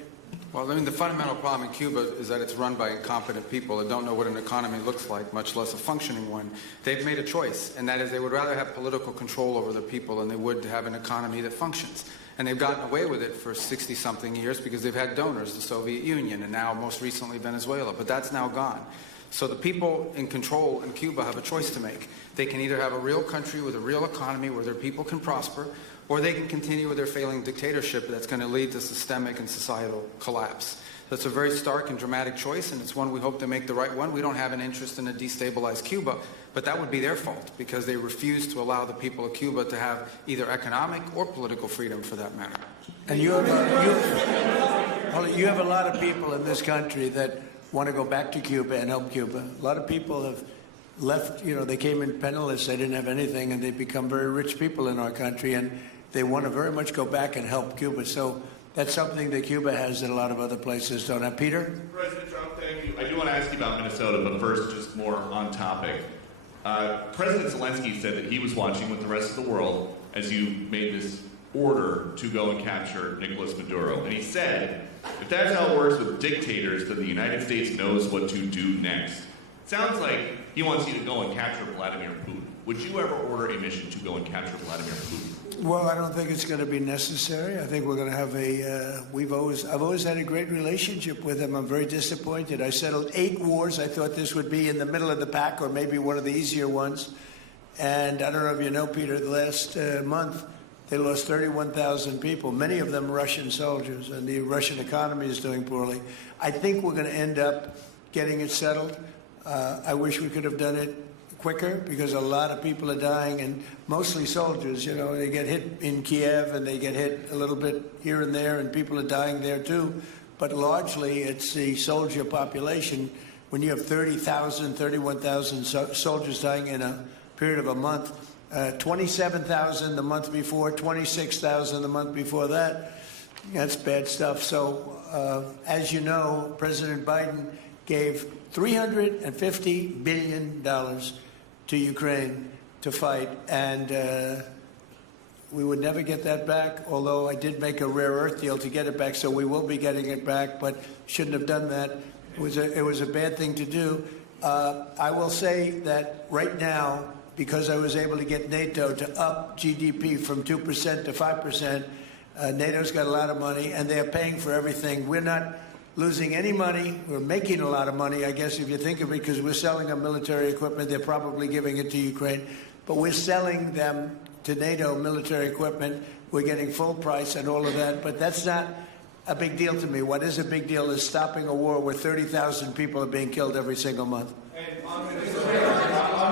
Well, I mean, the fundamental problem in Cuba is that it's run by incompetent people that don't know what an economy looks like, much less a functioning one. They've made a choice, and that is they would rather have political control over the people than they would have an economy that functions. And they've gotten away with it for 60-something years because they've had donors, the Soviet Union, and now most recently Venezuela. But that's now gone. So the people in control in Cuba have a choice to make. They can either have a real country with a real economy where their people can prosper, or they can continue with their failing dictatorship that's going to lead to systemic and societal collapse. That's a very stark and dramatic choice, and it's one we hope to make the right one. We don't have an interest in a destabilized Cuba, but that would be their fault because they refuse to allow the people of Cuba to have either economic or political freedom for that matter. And you have a lot of people in this country that want to go back to Cuba and help Cuba. A lot of people have left, they came in penniless, they didn't have anything, and they've become very rich people in our country, and they want to very much go back and help Cuba. So that's something that Cuba has that a lot of other places don't have. Peter? President Trump, thank you. I do want to ask you about Minnesota, but first, just more on topic. President Zelensky said that he was watching with the rest of the world as you made this order to go and capture Nicolas Maduro. And he said, if that's how it works with dictators, then the United States knows what to do next. Sounds like he wants you to go and capture Vladimir Putin. Would you ever order a mission to go and capture Vladimir Putin? Well, I don't think it's going to be necessary. I think we're going to have I've always had a great relationship with him. I'm very disappointed. I settled 8 wars. I thought this would be in the middle of the pack or maybe one of the easier ones. And I don't know if you know, Peter, the last month they lost 31,000 people, many of them Russian soldiers, and the Russian economy is doing poorly. I think we're going to end up getting it settled. I wish we could have done it quicker because a lot of people are dying, and mostly soldiers. You know, they get hit in Kiev and they get hit a little bit here and there, and people are dying there too. But largely, it's the soldier population. When you have 30,000, 31,000 soldiers dying in a period of a month, 27,000 the month before, 26,000 the month before that, that's bad stuff. So, as you know, President Biden gave $350 billion to Ukraine to fight, and we would never get that back, although I did make a rare earth deal to get it back, so we will be getting it back, but shouldn't have done that. It was a bad thing to do. I will say that right now, because I was able to get NATO to up GDP from 2% to 5%, NATO's got a lot of money, and they're paying for everything. We're not losing any money. We're making a lot of money, I guess, if you think of it, because we're selling them military equipment. They're probably giving it to Ukraine. But we're selling them to NATO military equipment. We're getting full price and all of that. But that's not a big deal to me. What is a big deal is stopping a war where 30,000 people are being killed every single month. And on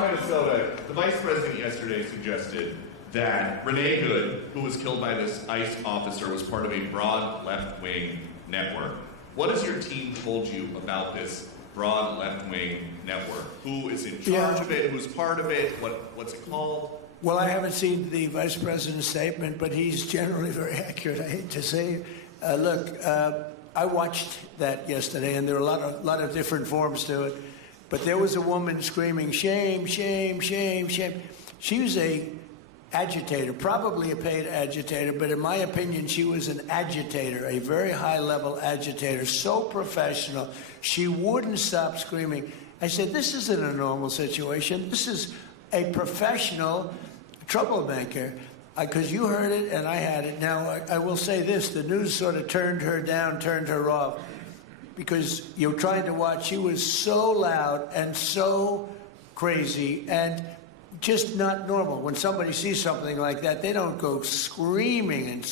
Minnesota, the vice president yesterday suggested that Renee Good, who was killed by this ICE officer, was part of a broad left-wing network. What has your team told you about this broad left-wing network? Who is in charge of it? Who's part of it? What's it called? Well, I haven't seen the vice president's statement, but he's generally very accurate. I hate to say it. Look, I watched that yesterday, and there are a lot of different forms to it. But there was a woman screaming, shame, shame, shame, shame. She was a agitator, probably a paid agitator, but in my opinion, she was an agitator, a very high-level agitator, so professional. She wouldn't stop screaming. I said, this isn't a normal situation. This is a professional troublemaker. Because you heard it and I had it. Now, I will say this. The news sort of turned her down, turned her off. Because you're trying to watch. She was so loud and so crazy and just not normal. When somebody sees something like that, they don't go screaming and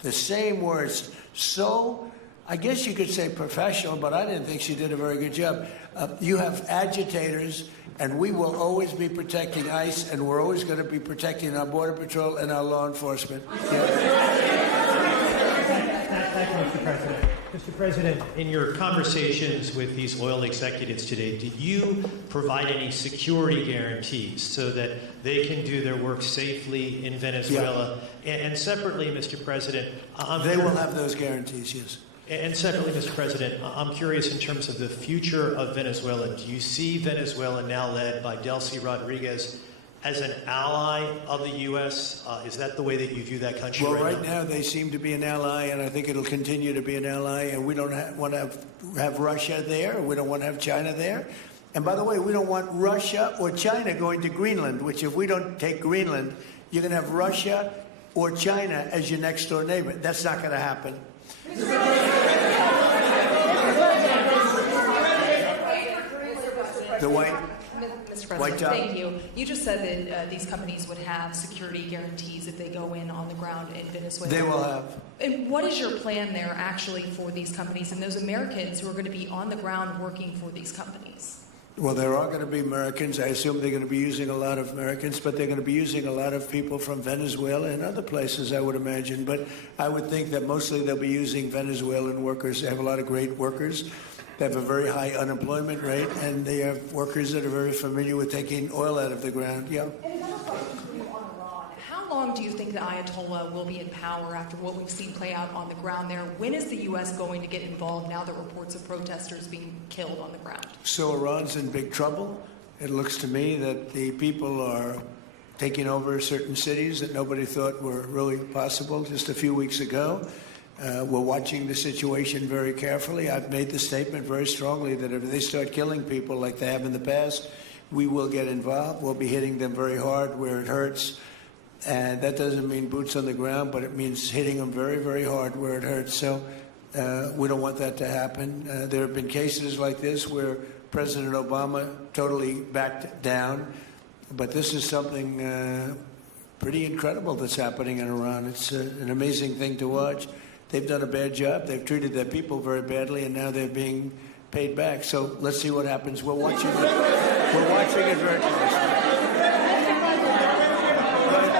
the same words. So, I guess you could say professional, but I didn't think she did a very good job. You have agitators, and we will always be protecting ICE, and we're always going to be protecting our Border Patrol and our law enforcement. Thank you, Mr. President. Mr. President, in your conversations with these oil executives today, did you provide any security guarantees so that they can do their work safely in Venezuela? Yeah. And separately, Mr. President, they will have those guarantees, yes. And separately, Mr. President, I'm curious in terms of the future of Venezuela. Do you see Venezuela now led by Delcy Rodriguez as an ally of the U.S.? Is that the way that you view that country right now? They seem to be an ally, and I think it'll continue to be an ally. And we don't want to have Russia there. We don't want to have China there. And by the way, we don't want Russia or China going to Greenland, which if we don't take Greenland, you're going to have Russia or China as your next door neighbor. That's not going to happen. The white. Mr. President, thank you. You just said that these companies would have security guarantees if they go in on the ground in Venezuela. They will have. And what is your plan there actually for these companies and those Americans who are going to be on the ground working for these companies? Well, there are going to be Americans. I assume they're going to be using a lot of Americans, but they're going to be using a lot of people from Venezuela and other places, I would imagine. But I would think that mostly they'll be using Venezuelan workers. They have a lot of great workers. They have a very high unemployment rate, and they have workers that are very familiar with taking oil out of the ground. Yeah. And another question for you on Iran. How long do you think the Ayatollah will be in power after what we've seen play out on the ground there? When is the U.S. going to get involved now that reports of protesters being killed on the ground? So Iran's in big trouble. It looks to me that the people are taking over certain cities that nobody thought were really possible just a few weeks ago. We're watching the situation very carefully. I've made the statement very strongly that if they start killing people like they have in the past, we will get involved. We'll be hitting them very hard where it hurts. And that doesn't mean boots on the ground, but it means hitting them very, very hard where it hurts. So we don't want that to happen. There have been cases like this where President Obama totally backed down. But this is something pretty incredible that's happening in Iran. It's an amazing thing to watch. They've done a bad job. They've treated their people very badly, and now they're being paid back. So let's see what happens. We're watching it. We're watching it very closely. Go ahead,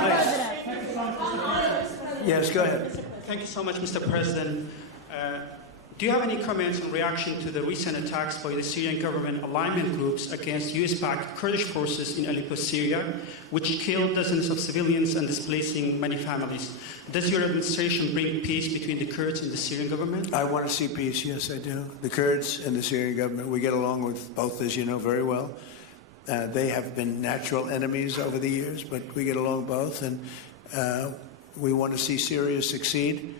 please. Yes, go ahead. Thank you so much, Mr. President. Do you have any comments in reaction to the recent attacks by the Syrian government alignment groups against US-backed Kurdish forces in Aleppo, Syria, which killed dozens of civilians and displacing many families? Does your administration bring peace between the Kurds and the Syrian government? I want to see peace, yes, I do. The Kurds and the Syrian government, we get along with both, as you know, very well. They have been natural enemies over the years, but we get along both, and we want to see Syria succeed.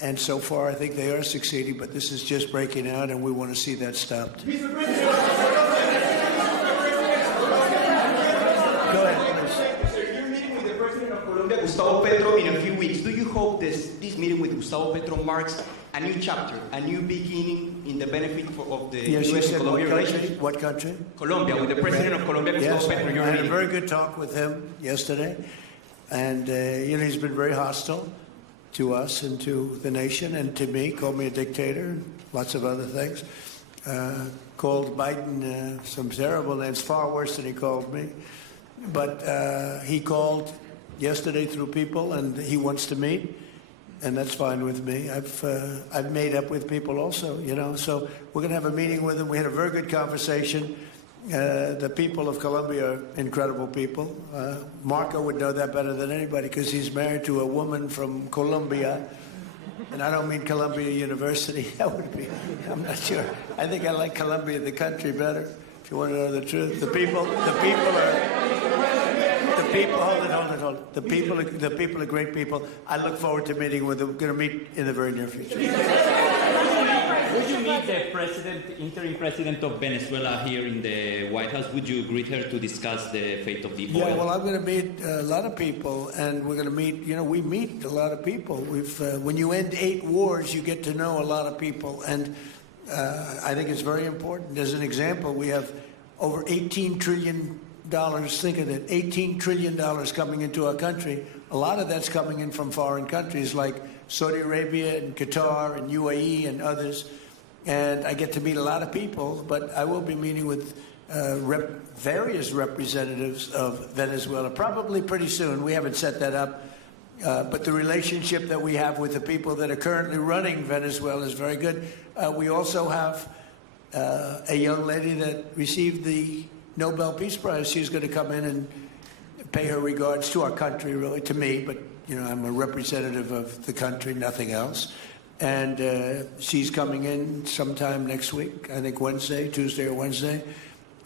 And so far, I think they are succeeding, but this is just breaking out, and we want to see that stopped. Go ahead, please. You're meeting with the President of Colombia, Gustavo Petro, in a few weeks. Do you hope this meeting with Gustavo Petro marks a new chapter, a new beginning in the benefit of the U.S. and Colombia relationship? What country? Colombia, with the President of Colombia, Gustavo Petro. I had a very good talk with him yesterday, and he's been very hostile to us and to the nation and to me, called me a dictator, and lots of other things. Called Biden some terrible names, far worse than he called me. But he called yesterday through people, and he wants to meet, and that's fine with me. I've made up with people also, so we're going to have a meeting with him. We had a very good conversation. The people of Colombia are incredible people. Marco would know that better than anybody because he's married to a woman from Colombia. And I don't mean Columbia University. That would be, I'm not sure. I think I like Colombia, the country, better, if you want to know the truth. The people are great people. I look forward to meeting with them. We're going to meet in the very near future. Would you meet the interim president of Venezuela here in the White House? Would you greet her to discuss the fate of the oil? Yeah, well, I'm going to meet a lot of people, and we're going to meet, we meet a lot of people. When you end 8 wars, you get to know a lot of people, and I think it's very important. As an example, we have over $18 trillion, think of it, $18 trillion coming into our country. A lot of that's coming in from foreign countries like Saudi Arabia and Qatar and UAE and others. And I get to meet a lot of people, but I will be meeting with various representatives of Venezuela, probably pretty soon. We haven't set that up. But the relationship that we have with the people that are currently running Venezuela is very good. We also have a young lady that received the Nobel Peace Prize. She's going to come in and pay her regards to our country, really, to me, but I'm a representative of the country, nothing else. And she's coming in sometime next week, I think Tuesday or Wednesday,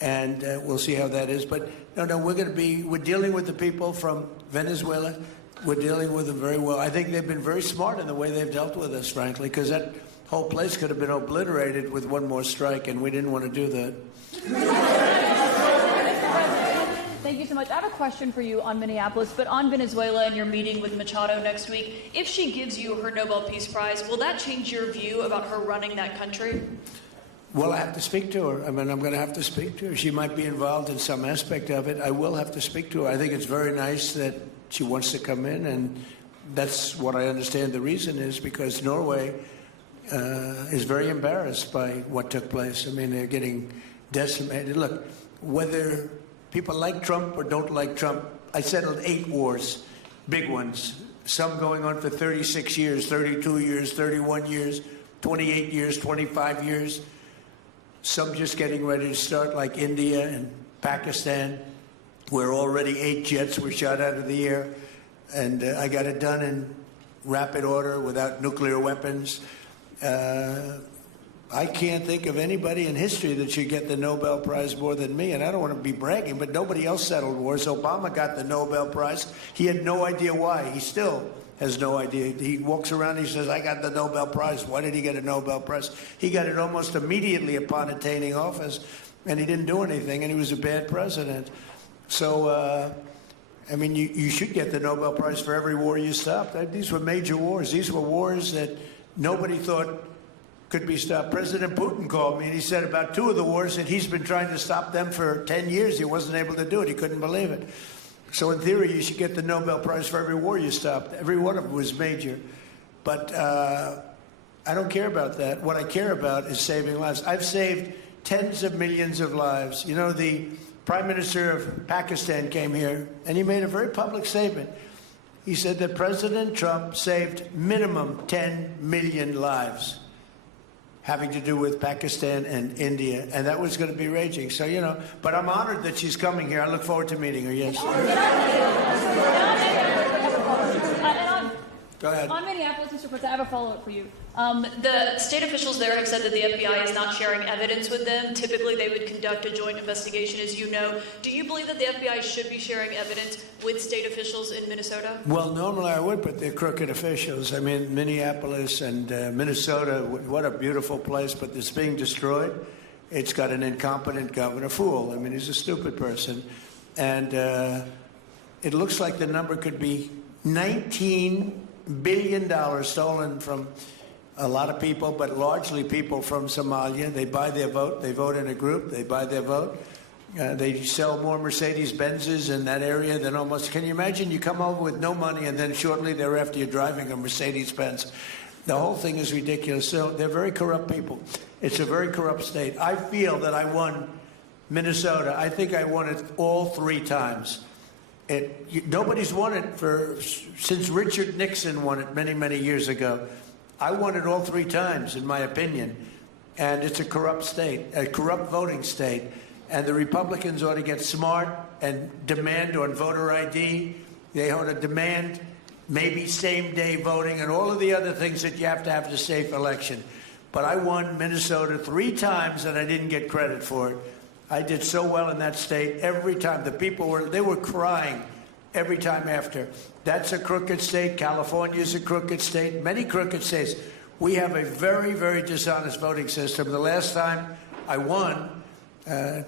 and we'll see how that is. But no, we're dealing with the people from Venezuela. We're dealing with them very well. I think they've been very smart in the way they've dealt with us, frankly, because that whole place could have been obliterated with one more strike, and we didn't want to do that. Thank you so much. I have a question for you on Minneapolis, but on Venezuela and your meeting with Machado next week. If she gives you her Nobel Peace Prize, will that change your view about her running that country? Well, I have to speak to her. I'm going to have to speak to her. She might be involved in some aspect of it. I will have to speak to her. I think it's very nice that she wants to come in, and that's what I understand the reason is, because Norway is very embarrassed by what took place. I mean, they're getting decimated. Look, whether people like Trump or don't like Trump, I settled 8 wars, big ones, some going on for 36 years, 32 years, 31 years, 28 years, 25 years, some just getting ready to start, like India and Pakistan, where already 8 jets were shot out of the air, and I got it done in rapid order without nuclear weapons. I can't think of anybody in history that should get the Nobel Prize more than me, and I don't want to be bragging, but nobody else settled wars. Obama got the Nobel Prize. He had no idea why. He still has no idea. He walks around and he says, I got the Nobel Prize. Why did he get a Nobel Prize? He got it almost immediately upon attaining office, and he didn't do anything, and he was a bad president. So, I mean, you should get the Nobel Prize for every war you stopped. These were major wars. These were wars that nobody thought could be stopped. President Putin called me and he said about 2 of the wars that he's been trying to stop them for 10 years. He wasn't able to do it. He couldn't believe it. So in theory, you should get the Nobel Prize for every war you stopped. Every one of them was major. But I don't care about that. What I care about is saving lives. I've saved tens of millions of lives. You know, the Prime Minister of Pakistan came here and he made a very public statement. He said that President Trump saved minimum 10 million lives having to do with Pakistan and India, and that was going to be raging. So, you know, but I'm honored that she's coming here. I look forward to meeting her, yes. Go ahead. On Minneapolis, Mr. President, I have a follow-up for you. The state officials there have said that the FBI is not sharing evidence with them. Typically, they would conduct a joint investigation, as you know. Do you believe that the FBI should be sharing evidence with state officials in Minnesota? Well, normally I would, but they're crooked officials. I mean, Minneapolis and Minnesota, what a beautiful place, but it's being destroyed. It's got an incompetent governor, fool. I mean, he's a stupid person. And it looks like the number could be $19 billion stolen from a lot of people, but largely people from Somalia. They buy their vote. They vote in a group. They buy their vote. They sell more Mercedes-Benzes in that area than almost... Can you imagine you come over with no money and then shortly thereafter you're driving a Mercedes-Benz? The whole thing is ridiculous. So they're very corrupt people. It's a very corrupt state. I feel that I won Minnesota. I think I won it all 3 times. Nobody's won it since Richard Nixon won it many, many years ago. I won it all 3 times, in my opinion. And it's a corrupt state, a corrupt voting state. And the Republicans ought to get smart and demand on voter ID. They ought to demand maybe same-day voting and all of the other things that you have to have a safe election. But I won Minnesota 3 times, and I didn't get credit for it. I did so well in that state every time. The people were crying every time after. That's a crooked state. California is a crooked state. Many crooked states. We have a very, very dishonest voting system. The last time I won,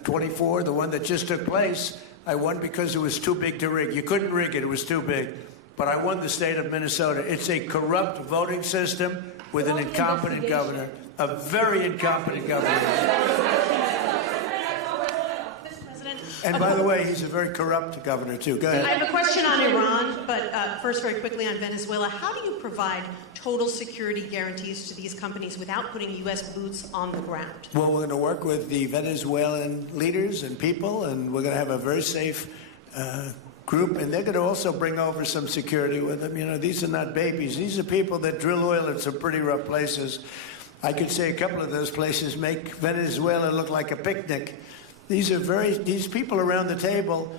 24, the one that just took place, I won because it was too big to rig. You couldn't rig it. It was too big. But I won the state of Minnesota. It's a corrupt voting system with an incompetent governor, a very incompetent governor. And by the way, he's a very corrupt governor, too. Go ahead. I have a question on Iran, but first, very quickly on Venezuela. How do you provide total security guarantees to these companies without putting U.S. boots on the ground? Well, we're going to work with the Venezuelan leaders and people, and we're going to have a very safe group, and they're going to also bring over some security with them. You know, these are not babies. These are people that drill oil in some pretty rough places. I could say a couple of those places make Venezuela look like a picnic. These people around the table,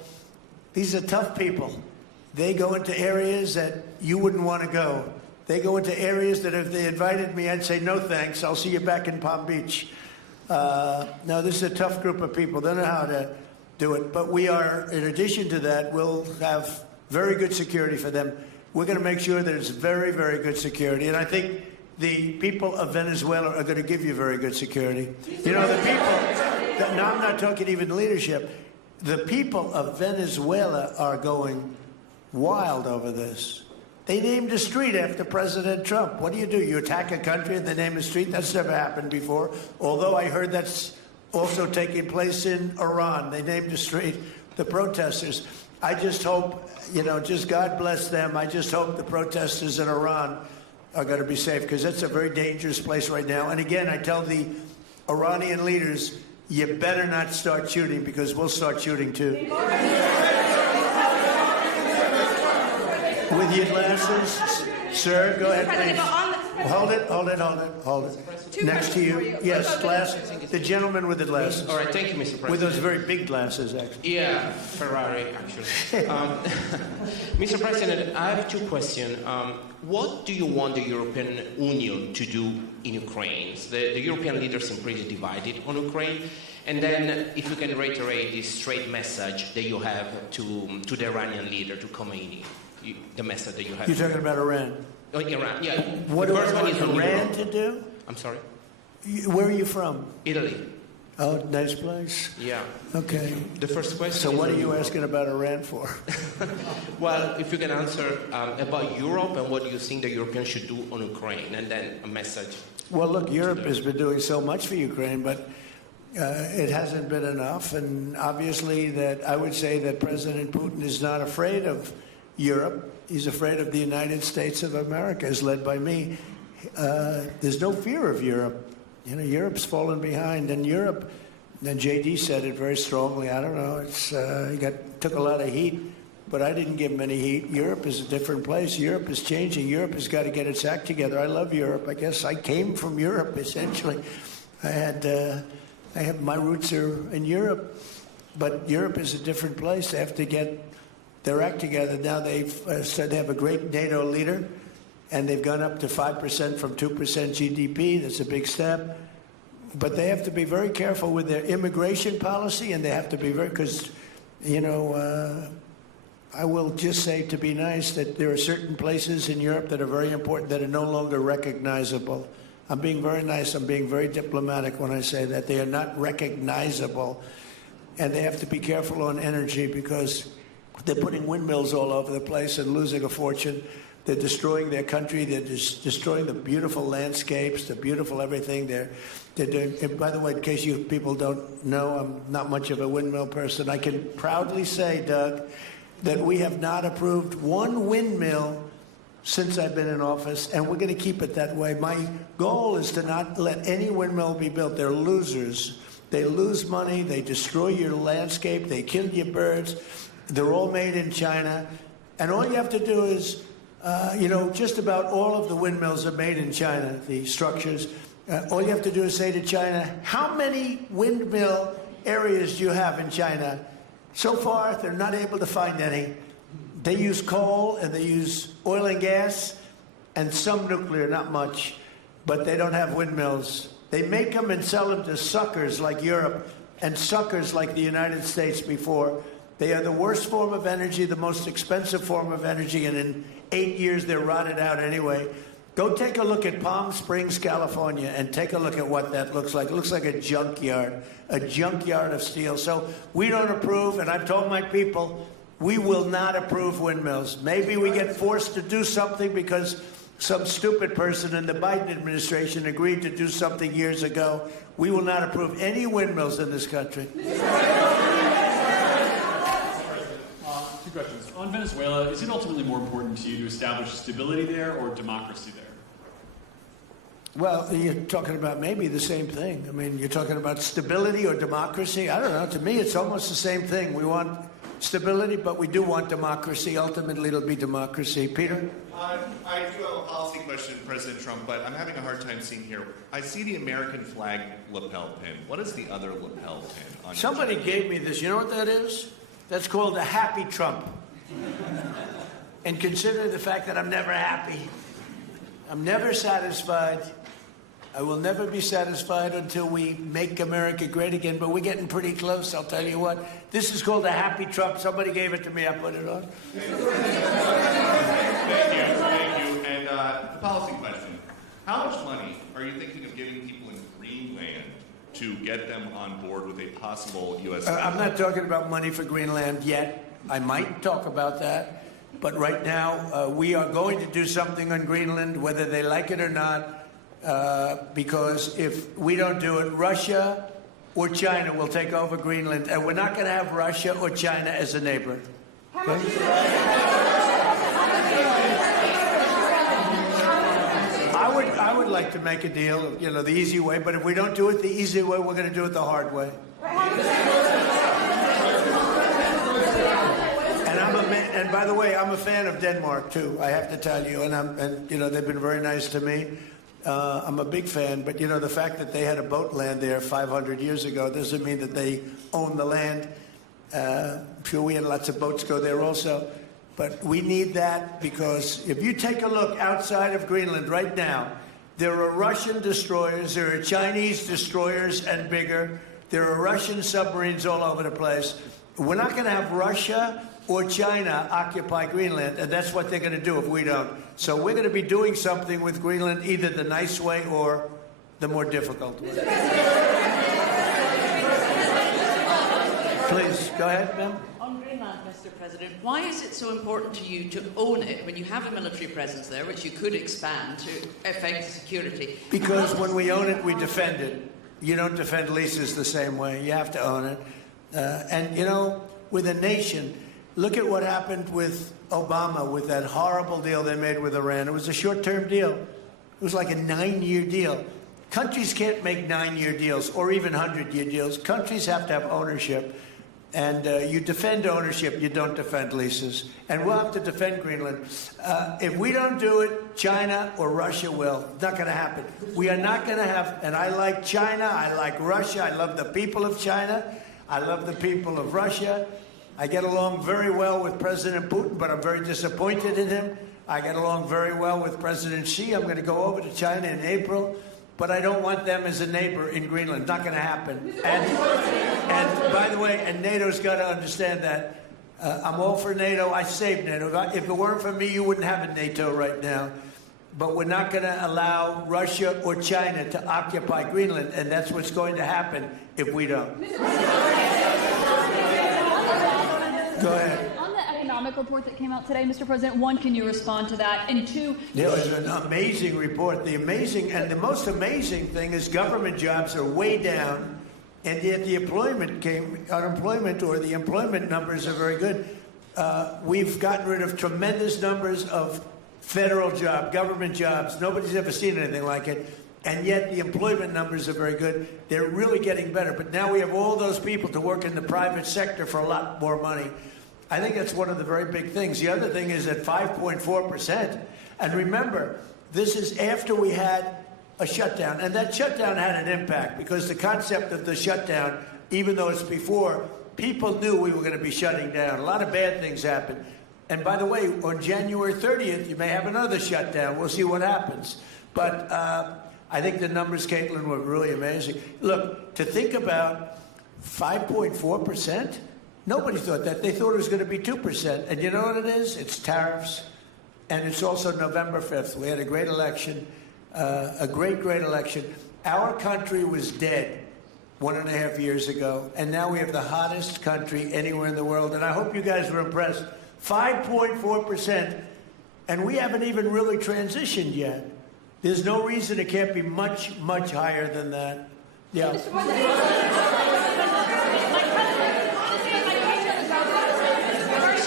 these are tough people. They go into areas that you wouldn't want to go. They go into areas that if they invited me, I'd say, no thanks, I'll see you back in Palm Beach. No, this is a tough group of people. They know how to do it. But we are, in addition to that, we'll have very good security for them. We're going to make sure that it's very, very good security. And I think the people of Venezuela are going to give you very good security. You know, the people... No, I'm not talking even leadership. The people of Venezuela are going wild over this. They named a street after President Trump. What do? You attack a country and they name a street? That's never happened before. Although I heard that's also taking place in Iran. They named a street, the protesters. I just hope, you know, just God bless them. I just hope the protesters in Iran are going to be safe, because it's a very dangerous place right now. And again, I tell the Iranian leaders, you better not start shooting, because we'll start shooting too. With your glasses, sir, go ahead, please. Hold it. Next to you. Yes, the gentleman with the glasses. All right, thank you, Mr. President. With those very big glasses, actually. Yeah, Ferrari, actually. Mr. President, I have two questions. What do you want the European Union to do in Ukraine? The European leaders seem pretty divided on Ukraine. And then, if you can reiterate this straight message that you have to the Iranian leader, to Khomeini, the message that you have. You're talking about Iran? Oh, Iran, yeah. What The do first I one want is on Iran Europe. to do? I'm sorry? Where are you from? Italy. Oh, nice place. Yeah. Okay. The first question So is what on are you Europe. asking about Iran for? Well, if you can answer about Europe and what you think the Europeans should do on Ukraine, and then a message. Well, look, Europe has been doing so much for Ukraine, but it hasn't been enough. And obviously that I would say that President Putin is not afraid of Europe. He's afraid of the United States of America, as led by me. There's no fear of Europe. You know, Europe's fallen behind. And Europe, and JD said it very strongly, I don't know, it's took a lot of heat, but I didn't give him any heat. Europe is a different place. Europe is changing. Europe has got to get its act together. I love Europe. I guess I came from Europe, essentially. My roots are in Europe, but Europe is a different place. They have to get their act together. Now they've said they have a great NATO leader, and they've gone up to 5% from 2% GDP. That's a big step. But they have to be very careful with their immigration policy, and they have to be very, because, you know, I will just say, to be nice, that there are certain places in Europe that are very important that are no longer recognizable. I'm being very nice. I'm being very diplomatic when I say that. They are not recognizable. And they have to be careful on energy because they're putting windmills all over the place and losing a fortune. They're destroying their country. They're destroying the beautiful landscapes, the beautiful everything. They're doing, and by the way, in case you people don't know, I'm not much of a windmill person. I can proudly say, Doug, that we have not approved one windmill since I've been in office, and we're going to keep it that way. My goal is to not let any windmill be built. They're losers. They lose money. They destroy your landscape. They kill your birds. They're all made in China. And all you have to do is, just about all of the windmills are made in China, the structures. All you have to do is say to China, how many windmill areas do you have in China? So far, they're not able to find any. They use coal and they use oil and gas and some nuclear, not much, but they don't have windmills. They make them and sell them to suckers like Europe and suckers like the United States before. They are the worst form of energy, the most expensive form of energy, and in 8 years they're rotted out anyway. Go take a look at Palm Springs, California, and take a look at what that looks like. It looks like a junkyard of steel. So we don't approve, and I've told my people, we will not approve windmills. Maybe we get forced to do something because some stupid person in the Biden administration agreed to do something years ago. We will not approve any windmills in this country. Two questions. On Venezuela, is it ultimately more important to you to establish stability there or democracy there? Well, you're talking about maybe the same thing. I mean, you're talking about stability or democracy. I don't know. To me, it's almost the same thing. We want stability, but we do want democracy. Ultimately, it'll be democracy. Peter? I do have a policy question, President Trump, but I'm having a hard time seeing here. I see the American flag lapel pin. What is the other lapel pin on Somebody gave me this. You know what that is? That's called a happy Trump. And consider the fact that I'm never happy. I'm never satisfied. I will never be satisfied until we make America great again, but we're getting pretty close, I'll tell you what. This is called a happy Trump. Somebody gave it to me. I put it on. Thank you. And the policy question. How much money are you thinking of giving people in Greenland to get them on board with a possible U.S. I'm not talking about money for Greenland yet. I might talk about that. But right now, we are going to do something on Greenland, whether they like it or not, because if we don't do it, Russia or China will take over Greenland, and we're not going to have Russia or China as a neighbor. Okay? I would like to make a deal, the easy way, but if we don't do it the easy way, we're going to do it the hard way. And by the way, I'm a fan of Denmark too. I have to tell you, and they've been very nice to me. I'm a big fan, but the fact that they had a boat land there 500 years ago doesn't mean that they own the land. I'm sure we had lots of boats go there also. But we need that because if you take a look outside of Greenland right now, there are Russian destroyers, there are Chinese destroyers and bigger, there are Russian submarines all over the place. We're not going to have Russia or China occupy Greenland, and that's what they're going to do if we don't. So we're going to be doing something with Greenland, either the nice way or the more difficult way. Please, go ahead, ma'am. On Greenland, Mr. President, why is it so important to you to own it when you have a military presence there, which you could expand to affect security? Because when we own it, we defend it. You don't defend leases the same way. You have to own it. And, with a nation, look at what happened with Obama, with that horrible deal they made with Iran. It was a short-term deal. It was like a 9-year deal. Countries can't make 9-year deals or even 100-year deals. Countries have to have ownership. And you defend ownership, you don't defend leases. And we'll have to defend Greenland. If we don't do it, China or Russia will. It's not going to happen. We are not going to have, and I like China, I like Russia, I love the people of China, I love the people of Russia. I get along very well with President Putin, but I'm very disappointed in him. I get along very well with President Xi. I'm going to go over to China in April. But I don't want them as a neighbor in Greenland. Not going to happen. And by the way, and NATO's got to understand that. I'm all for NATO. I saved NATO. If it weren't for me, you wouldn't have a NATO right now. But we're not going to allow Russia or China to occupy Greenland, and that's what's going to happen if we don't. Go ahead. On the economic report that came out today, Mr. President, one, can you respond to that? And two, it was an amazing report. The most amazing thing is government jobs are way down, and yet the unemployment or the employment numbers are very good. We've gotten rid of tremendous numbers of federal government jobs. Nobody's ever seen anything like it. And yet the employment numbers are very good. They're really getting better. But now we have all those people to work in the private sector for a lot more money. I think that's one of the very big things. The other thing is at 5.4%. And remember, this is after we had a shutdown. And that shutdown had an impact because the concept of the shutdown, even though it's before, people knew we were going to be shutting down. A lot of bad things happened. And by the way, on January 30th, you may have another shutdown. We'll see what happens. But I think the numbers, Caitlin, were really amazing. Look, to think about 5.4%, nobody thought that. They thought it was going to be 2%. And you know what it is? It's tariffs. And it's also November 5th. We had a great election, a great election. Our country was dead 1.5 years ago. And now we have the hottest country anywhere in the world. And I hope you guys were impressed. 5.4%. And we haven't even really transitioned yet. There's no reason it can't be much, much higher than that. Yeah. First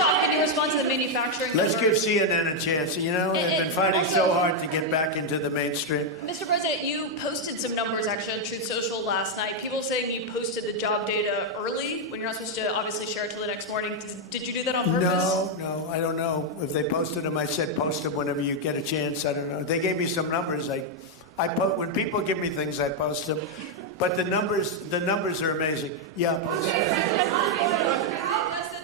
off, can you respond to the manufacturing? Let's give CNN a chance. They've been fighting so hard to get back into the mainstream. Mr. President, you posted some numbers actually on Truth Social last night. People saying you posted the job data early when you're not supposed to obviously share it till the next morning. Did you do that on purpose? No, I don't know. If they posted them, I said post them whenever you get a chance. I don't know. They gave me some numbers. When people give me things, I post them. But the numbers are amazing. Yeah.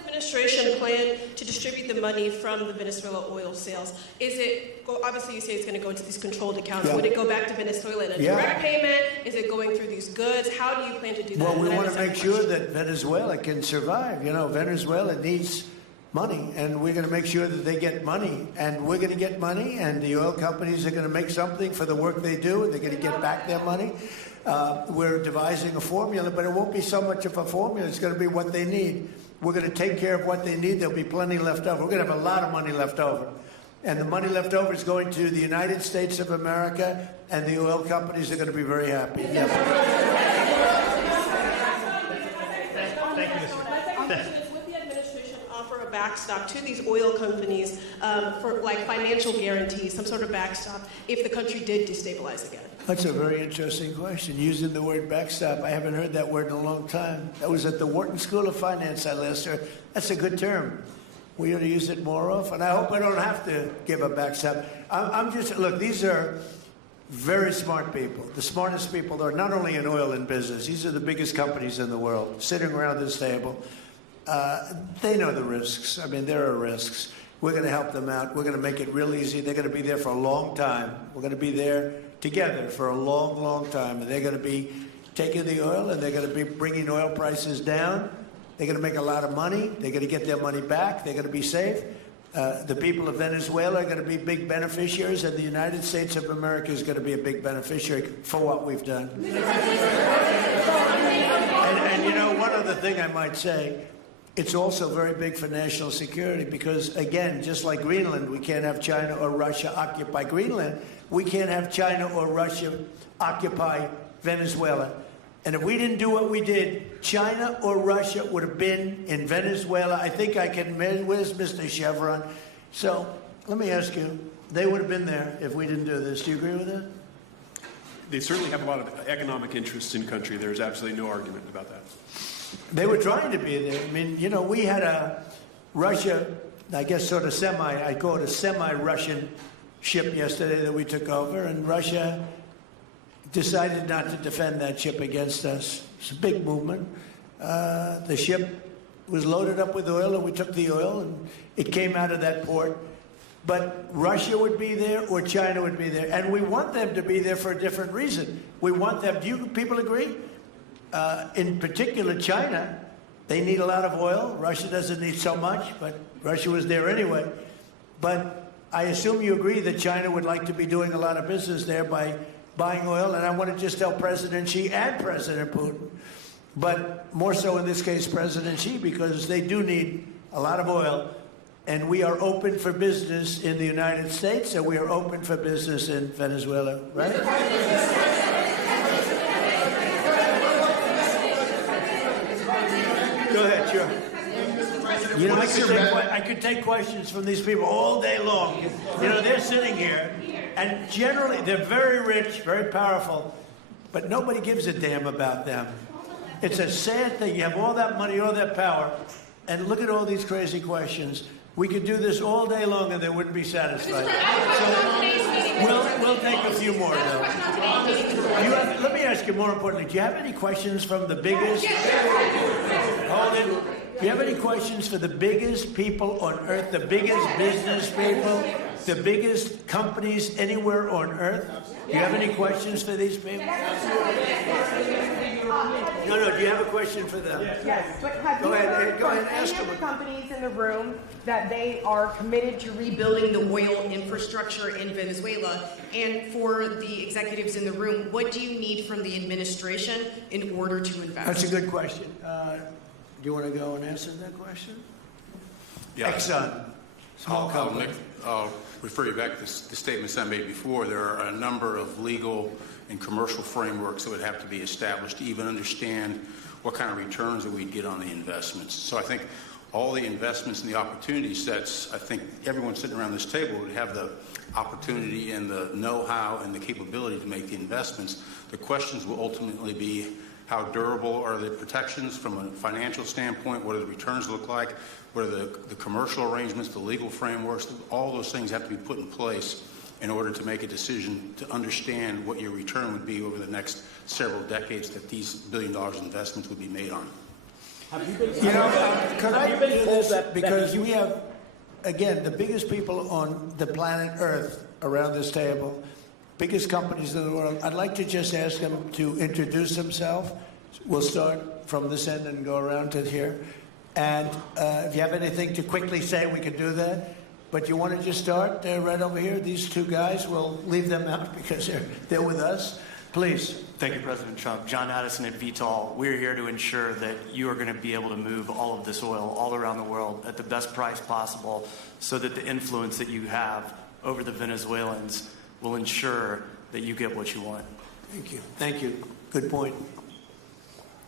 Administration plan to distribute the money from the Venezuela oil sales? Is it, obviously you say it's going to go into these controlled accounts. Yeah. Would it go back to Venezuela in a direct payment? Is it going through these goods? How do you plan to do that? Well, we want to make sure that Venezuela can survive. Venezuela needs money, and we're going to make sure that they get money. And we're going to get money, and the oil companies are going to make something for the work they do, and they're going to get back their money. We're devising a formula, but it won't be so much of a formula. It's going to be what they need. We're going to take care of what they need. There'll be plenty left over. We're going to have a lot of money left over. And the money left over is going to the United States of America, and the oil companies are going to be very happy. Thank you, Mr. Would the administration offer a backstop to these oil companies for financial guarantees, some sort of backstop, if the country did destabilize again? That's a very interesting question. Using the word backstop, I haven't heard that word in a long time. That was at the Wharton School of Finance I last heard. That's a good term. We ought to use it more often. I hope I don't have to give a backstop. Look, these are very smart people, the smartest people are not only in oil and business, these are the biggest companies in the world, sitting around this table. They know the risks. I mean, there are risks. We're going to help them out. We're going to make it real easy. They're going to be there for a long time. We're going to be there together for a long, long time. And they're going to be taking the oil, and they're going to be bringing oil prices down. They're going to make a lot of money. They're going to get their money back. They're going to be safe. The people of Venezuela are going to be big beneficiaries, and the United States of America is going to be a big beneficiary for what we've done. And you know, one other thing I might say, it's also very big for national security because, again, just like Greenland, we can't have China or Russia occupy Greenland. We can't have China or Russia occupy Venezuela. And if we didn't do what we did, China or Russia would have been in Venezuela. I think I can measure. Where's Mr. Chevron? So let me ask you, they would have been there if we didn't do this. Do you agree with that? They certainly have a lot of economic interests in country. There's absolutely no argument about that. They were trying to be there. I mean, you know, we had a Russia, I guess sort of I call it a semi-Russian ship yesterday that we took over, and Russia decided not to defend that ship against us. It's a big movement. The ship was loaded up with oil, and we took the oil, and it came out of that port. But Russia would be there or China would be there. And we want them to be there for a different reason. We want them, do you people agree? In particular, China, they need a lot of oil. Russia doesn't need so much, but Russia was there anyway. But I assume you agree that China would like to be doing a lot of business there by buying oil, and I want to just tell President Xi and President Putin, but more so in this case President Xi, because they do need a lot of oil, and we are open for business in the United States, and we are open for business in Venezuela, right? Go ahead, sure. You know, I could take questions from these people all day long. You know, they're sitting here, and generally they're very rich, very powerful, but nobody gives a damn about them. It's a sad thing. You have all that money, all that power, and look at all these crazy questions. We could do this all day long and they wouldn't be satisfied. So we'll take a few more, though. Let me ask you more importantly, do you have any questions from the biggest... Hold it. Do you have any questions for the biggest people on earth, the biggest business people, the biggest companies anywhere on earth? Do you have any questions for these people? No, do you have a question for them? Yes, but have you heard from any of the companies in the room that they are committed to rebuilding the oil infrastructure in Venezuela? And for the executives in the room, what do you need from the administration in order to invest? That's a good question. Do you want to go and answer that question? Yeah. Exxon, small company. I'll refer you back to the statements I made before. There are a number of legal and commercial frameworks that would have to be established to even understand what kind of returns that we'd get on the investments. So I think all the investments and the opportunity sets, I think everyone sitting around this table would have the opportunity and the know-how and the capability to make the investments. The questions will ultimately be, how durable are the protections from a financial standpoint? What do the returns look like? What are the commercial arrangements, the legal frameworks? All those things have to be put in place in order to make a decision to understand what your return would be over the next several decades that these $1 billion investments would be made on. You know, could I do this? Because we have, again, the biggest people on the planet Earth around this table, biggest companies in the world. I'd like to just ask them to introduce themselves. We'll start from this end and go around to here. And if you have anything to quickly say, we can do that. But you want to just start right over here? These two guys, we'll leave them out because they're with us. Please. Thank you, President Trump. John Addison at Vitol. We're here to ensure that you are going to be able to move all of this oil all around the world at the best price possible so that the influence that you have over the Venezuelans will ensure that you get what you want. Thank you. Thank you. Good point.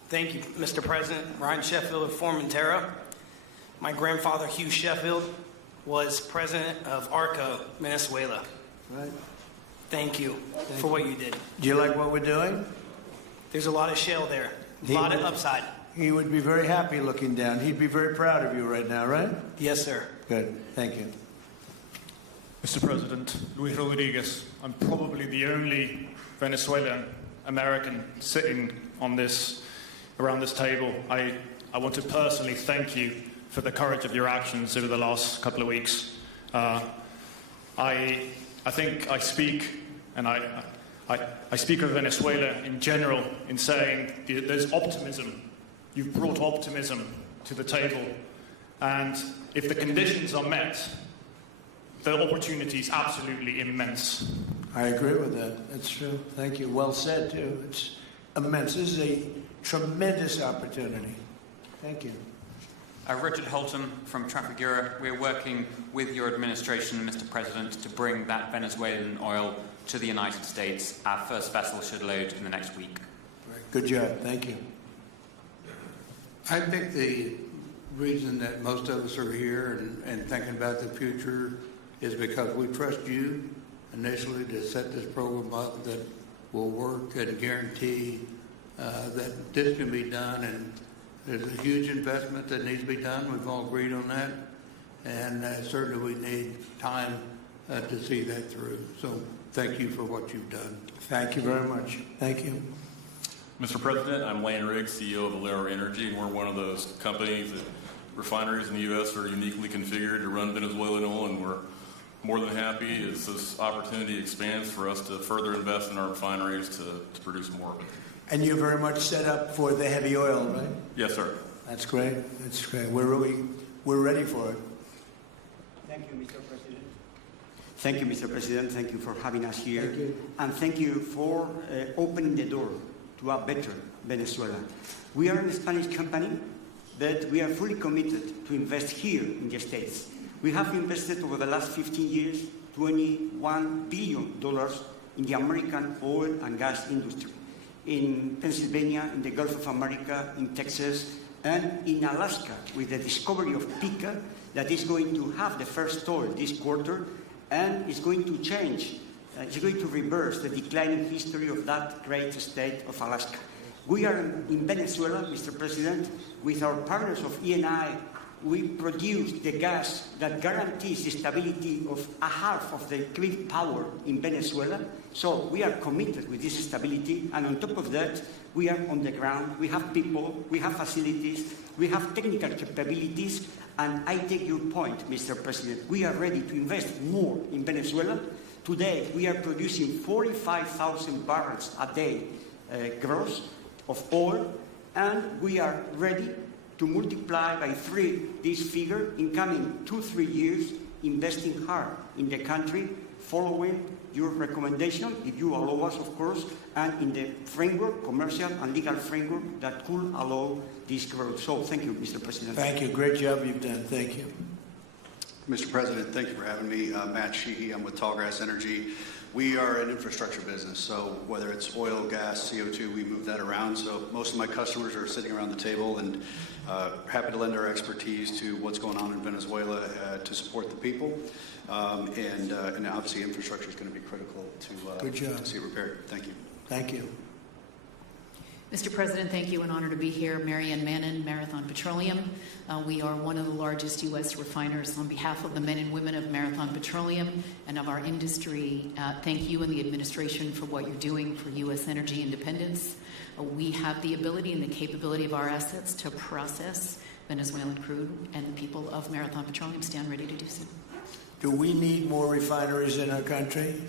Thank you, Mr. President. Ryan Sheffield of Formentera. My grandfather, Hugh Sheffield, was president of ARCO, Venezuela. Right. Thank you for what you did. Do you like what we're doing? There's a lot of shale there, a lot of upside. He would be very happy looking down. He'd be very proud of you right now, right? Yes, sir. Good. Thank you. Mr. President, Luis Rodriguez. I'm probably the only Venezuelan American sitting on around this table. I want to personally thank you for the courage of your actions over the last couple of weeks. I think I speak, and I speak of Venezuela in general in saying there's optimism. You've brought optimism to the table, and if the conditions are met, the opportunity is absolutely immense. I agree with that. That's true. Thank you. Well said, too. It's immense. This is a tremendous opportunity. Thank you. Richard Holton from Trafigura. We're working with your administration, Mr. President, to bring that Venezuelan oil to the United States. Our first vessel should load in the next week. Good job. Thank you. I think the reason that most of us are here and thinking about the future is because we trust you initially to set this program up that will work and guarantee that this can be done. And there's a huge investment that needs to be done. We've all agreed on that. And certainly we need time to see that through. So thank you for what you've done. Thank you very much. Thank you. Mr. President, I'm Lane Riggs, CEO of Valero Energy, and we're one of those companies that refineries in the U.S. are uniquely configured to run Venezuelan oil, and we're more than happy as this opportunity expands for us to further invest in our refineries to produce more. And you're very much set up for the heavy oil, right? Yes, sir. That's great. That's great. We're ready for it. Thank you, Mr. President. Thank you, Mr. President. Thank you for having us here. Thank you. And thank you for opening the door to a better Venezuela. We are a Spanish company, but we are fully committed to invest here in the States. We have invested over the last 15 years $21 billion in the American oil and gas industry, in Pennsylvania, in the Gulf of America, in Texas, and in Alaska, with the discovery of Pikka that is going to have the first oil this quarter, and is going to change, it's going to reverse the declining history of that great state of Alaska. We are in Venezuela, Mr. President, with our partners of Eni. We produce the gas that guarantees the stability of a half of the grid power in Venezuela. So we are committed with this stability, and on top of that, we are on the ground. We have people, we have facilities, we have technical capabilities, and I take your point, Mr. President. We are ready to invest more in Venezuela. Today, we are producing 45,000 barrels a day gross of oil, and we are ready to multiply by 3 this figure in coming 2-3 years, investing hard in the country, following your recommendation, if you allow us, of course, and in the framework, commercial and legal framework that could allow this growth. So thank you, Mr. President. Thank you. Great job you've done. Thank you. Mr. President, thank you for having me. Matt Sheehy, I'm with Tallgrass Energy. We are an infrastructure business, so whether it's oil, gas, CO2, we move that around. So most of my customers are sitting around the table and happy to lend our expertise to what's going on in Venezuela to support the people. And obviously infrastructure is going to be critical to see it repaired. Thank you. Thank you. Mr. President, thank you. An honor to be here. Marianne Mannon, Marathon Petroleum. We are one of the largest U.S. refiners. On behalf of the men and women of Marathon Petroleum and of our industry, thank you and the administration for what you're doing for U.S. energy independence. We have the ability and the capability of our assets to process Venezuelan crude, and the people of Marathon Petroleum stand ready to do so. Do we need more refineries in our country?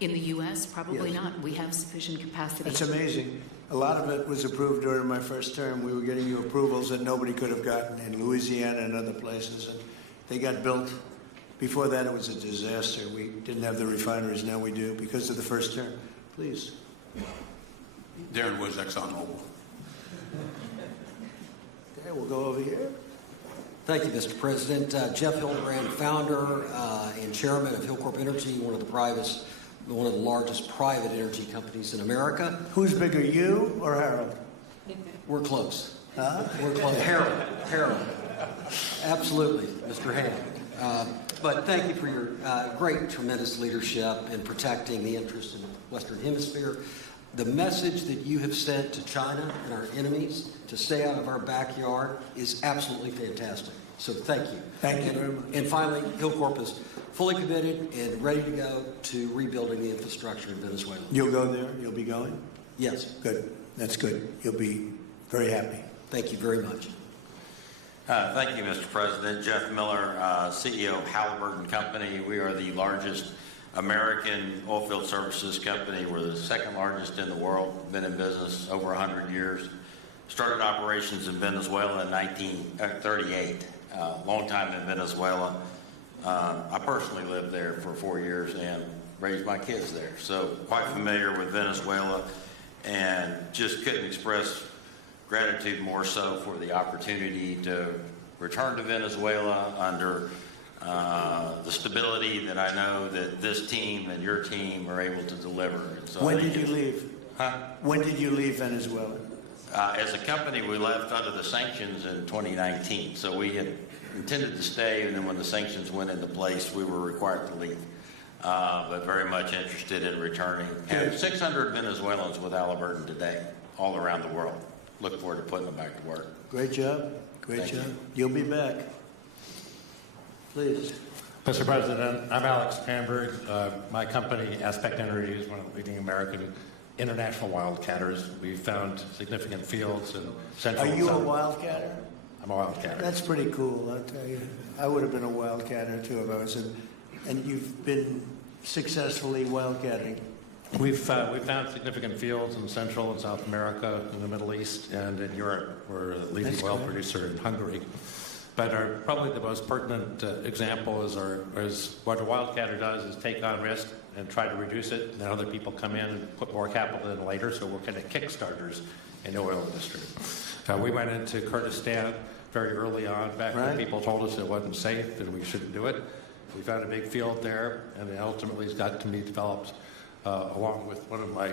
In the U.S., probably Yes. not. We have sufficient capacity. It's amazing. A lot of it was approved during my first term. We were getting you approvals that nobody could have gotten in Louisiana and other places, and they got built. Before that, it was a disaster. We didn't have the refineries. Now we do because of the first term. Please. Darren Woods, ExxonMobil. Okay, we'll go over here. Thank you, Mr. President. Jeff Hildebrand, founder and chairman of Hillcorp Energy, one of the largest private energy companies in America. Who's bigger, you or Harold? We're close. Huh? We're close. Harold. Absolutely, Mr. Hammond. But thank you for your great, tremendous leadership in protecting the interests of the Western Hemisphere. The message that you have sent to China and our enemies to stay out of our backyard is absolutely fantastic. So thank you. Thank you very much. And finally, Hillcorp is fully committed and ready to go to rebuilding the infrastructure in Venezuela. You'll go there? You'll be going? Yes. Good. That's good. You'll be very happy. Thank you very much. Thank you, Mr. President. Jeff Miller, CEO of Halliburton Company. We are the largest American oilfield services company. We're the second largest in the world. Been in business over 100 years. Started operations in Venezuela in 1938. Long time in Venezuela. I personally lived there for 4 years and raised my kids there. So quite familiar with Venezuela, and just couldn't express gratitude more so for the opportunity to return to Venezuela under the stability that I know that this team and your team are able to deliver. So when did you leave? Huh? When did you leave Venezuela? As a company, we left under the sanctions in 2019. So we had intended to stay, and then when the sanctions went into place, we were required to leave. But very much interested in returning. And 600 Venezuelans with Halliburton today, all around the world. Look forward to putting them back to work. Great job. Great job. You'll be back. Please. Mr. President, I'm Alex Panberg. My company, Aspect Energy, is one of the leading American international wildcatters. We've found significant fields in central. Are you a wildcatter? I'm a wildcatter. That's pretty cool, I'll tell you. I would have been a wildcatter too if I was in. And you've been successfully wildcatting. We've found significant fields in Central and South America, in the Middle East, and in Europe. We're a leading oil producer in Hungary. But probably the most pertinent example is what a wildcatter does is take on risk and try to reduce it, and then other people come in and put more capital in later, so we're kind of kickstarters in the oil industry. We went into Kurdistan very early on, back when people told us it wasn't safe and we shouldn't do it. We found a big field there, and it ultimately has got to be developed along with one of my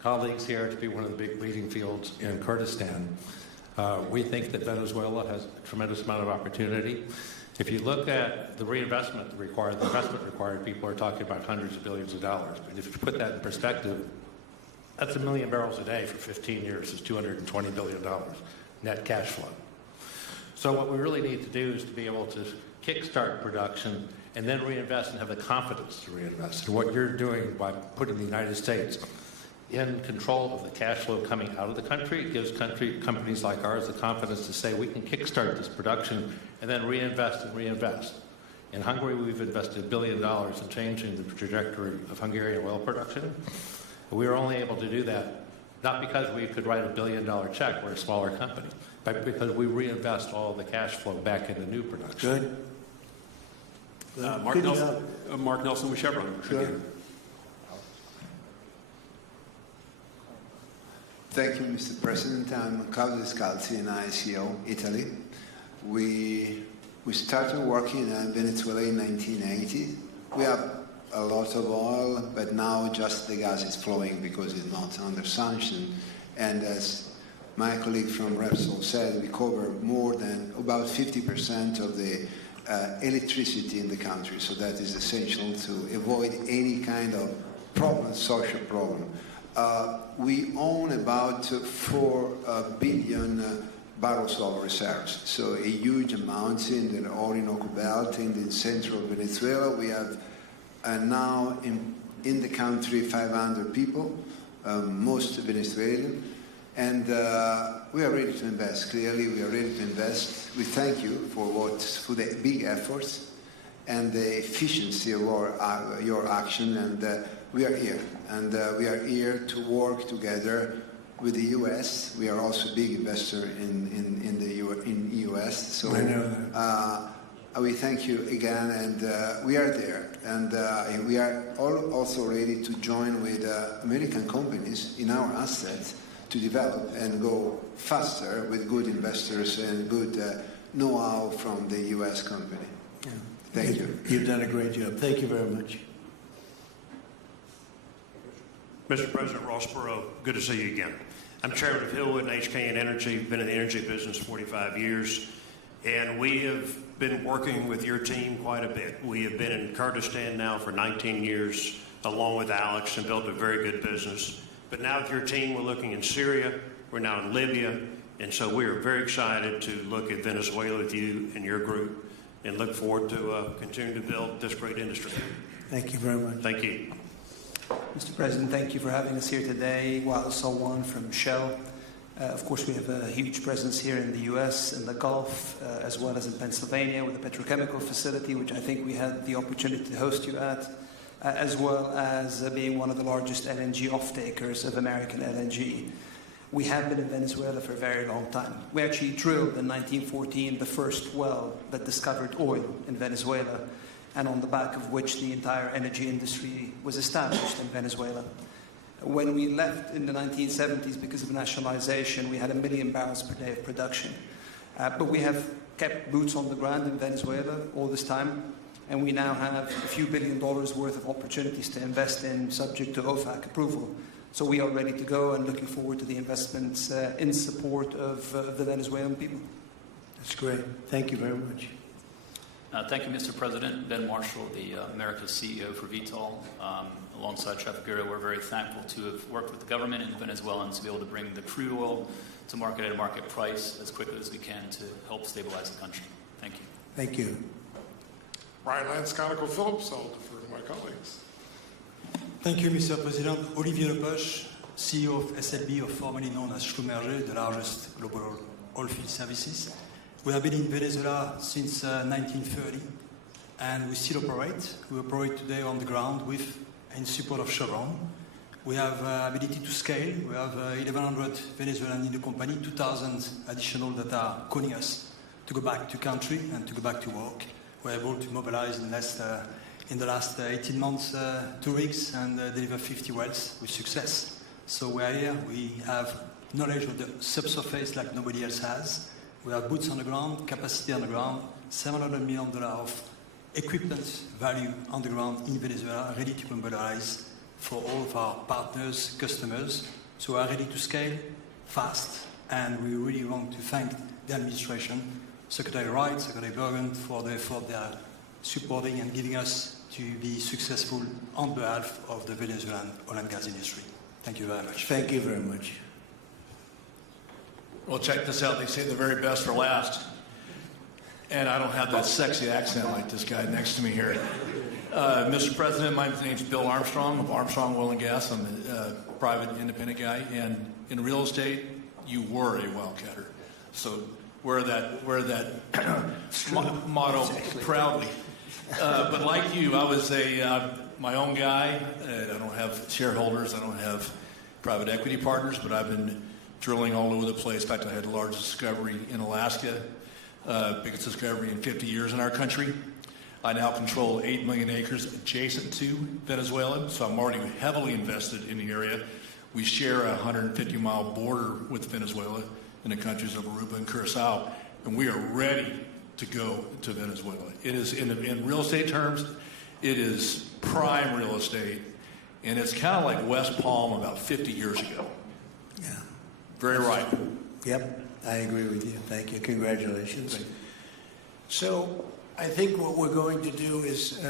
colleagues here to be one of the big leading fields in Kurdistan. We think that Venezuela has a tremendous amount of opportunity. If you look at the reinvestment required, the investment required, people are talking about hundreds of billions of dollars. But if you put that in perspective, that's 1 million barrels a day for 15 years. It's $220 billion net cash flow. So what we really need to do is to be able to kickstart production and then reinvest and have the confidence to reinvest. And what you're doing by putting the United States in control of the cash flow coming out of the country, it gives companies like ours the confidence to say we can kickstart this production and then reinvest and reinvest. In Hungary, we've invested $1 billion in changing the trajectory of Hungarian oil production. We were only able to do that not because we could write a $1 billion check, we're a smaller company, but because we reinvest all the cash flow back into new production. Good. Mark Nelson with Chevron. Sure. Thank you, Mr. President. I'm Claudio Descalzi, and ICO, Italy. We started working in Venezuela in 1980. We have a lot of oil, but now just the gas is flowing because it's not under sanction. And as my colleague from Repsol said, we cover more than about 50% of the electricity in the country. So that is essential to avoid any kind of problem, social problem. We own about 4 billion barrels of reserves, so a huge amount in the Orinoco Belt, in the central Venezuela. We have now in the country 500 people, most Venezuelan, and we are ready to invest. Clearly, we are ready to invest. We thank you for the big efforts and the efficiency of your action, and we are here. And we are here to work together with the U.S. We are also a big investor in the U.S. So I know that. We thank you again, and we are there. And we are also ready to join with American companies in our assets to develop and go faster with good investors and good know-how from the U.S. company. Yeah. Thank you. You've done a great job. Thank you very much. Mr. President Ross Perot, good to see you again. I'm chairman of Hillwood and HKN Energy, been in the energy business 45 years, and we have been working with your team quite a bit. We have been in Kurdistan now for 19 years, along with Alex, and built a very good business. But now with your team, we're looking in Syria, we're now in Libya, and so we are very excited to look at Venezuela with you and your group. and look forward to continuing to build this great industry. Thank you very much. Thank you. Mr. President, thank you for having us here today. Wael Salwan from Shell. Of course, we have a huge presence here in the U.S., in the Gulf, as well as in Pennsylvania with a petrochemical facility, which I think we had the opportunity to host you at, as well as being one of the largest LNG off-takers of American LNG. We have been in Venezuela for a very long time. We actually drilled in 1914 the first well that discovered oil in Venezuela, and on the back of which the entire energy industry was established in Venezuela. When we left in the 1970s because of nationalization, we had 1 million barrels per day of production. But we have kept boots on the ground in Venezuela all this time, and we now have a few $1 billion worth of opportunities to invest in, subject to OFAC approval. So we are ready to go and looking forward to the investments in support of the Venezuelan people. That's great. Thank you very much. Thank you, Mr. President. Ben Marshall, the America's CEO for Vitol. Alongside Trafigura, we're very thankful to have worked with the government and the Venezuelans to be able to bring the crude oil to market at a market price as quickly as we can to help stabilize the country. Thank you. Thank you. Brian Lance, ConocoPhillips. I'll defer to my colleagues. Thank you, Mr. President. Olivier Lepoche, CEO of SLB, or formerly known as Schlumberger, the largest global oilfield services. We have been in Venezuela since 1930, and we still operate. We operate today on the ground with, in support of Chevron. We have ability to scale. We have 1,100 Venezuelans in the company, 2,000 additional that are calling us to go back to country and to go back to work. We're able to mobilize in the last 18 months 2 rigs and deliver 50 wells with success. So we're here. We have knowledge of the subsurface like nobody else has. We have boots on the ground, capacity on the ground, $700 million of equipment value on the ground in Venezuela, ready to mobilize for all of our partners, customers. So we are ready to scale fast, and we really want to thank the administration, Secretary Wright, Secretary Bergen, for the effort they are supporting and giving us to be successful on behalf of the Venezuelan oil and gas industry. Thank you very much. Thank you very much. Well, check this out. They say the very best for last. And I don't have that sexy accent like this guy next to me here. Mr. President, my name's Bill Armstrong of Armstrong Oil and Gas. I'm a private independent guy. And in real estate, you were a wildcatter. So wear that motto proudly. But like you, I was my own guy. I don't have shareholders. I don't have private equity partners, but I've been drilling all over the place. In fact, I had the largest discovery in Alaska, biggest discovery in 50 years in our country. I now control 8 million acres adjacent to Venezuela, so I'm already heavily invested in the area. We share a 150-mile border with Venezuela in the countries of Aruba and Curacao, and we are ready to go to Venezuela. It is, in real estate terms, it is prime real estate, and it's kind of like West Palm about 50 years ago. Yeah. Very right. Yep, I agree with you. Thank you. Congratulations. So I think what we're going to do is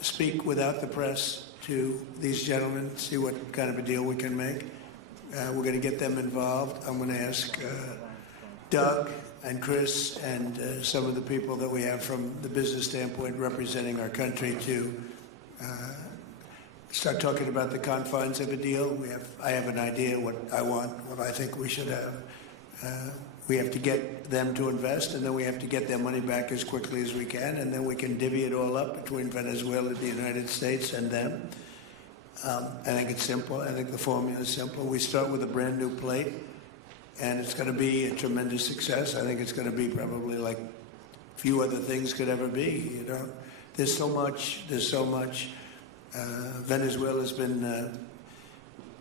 speak without the press to these gentlemen, see what kind of a deal we can make. We're going to get them involved. I'm going to ask Doug and Chris and some of the people that we have from the business standpoint representing our country to start talking about the confines of a deal. I have an idea what I want, what I think we should have. We have to get them to invest, and then we have to get their money back as quickly as we can, and then we can divvy it all up between Venezuela, the United States, and them. I think it's simple. I think the formula is simple. We start with a brand new plate, and it's going to be a tremendous success. I think it's going to be probably like few other things could ever be. You know, there's so much. Venezuela's been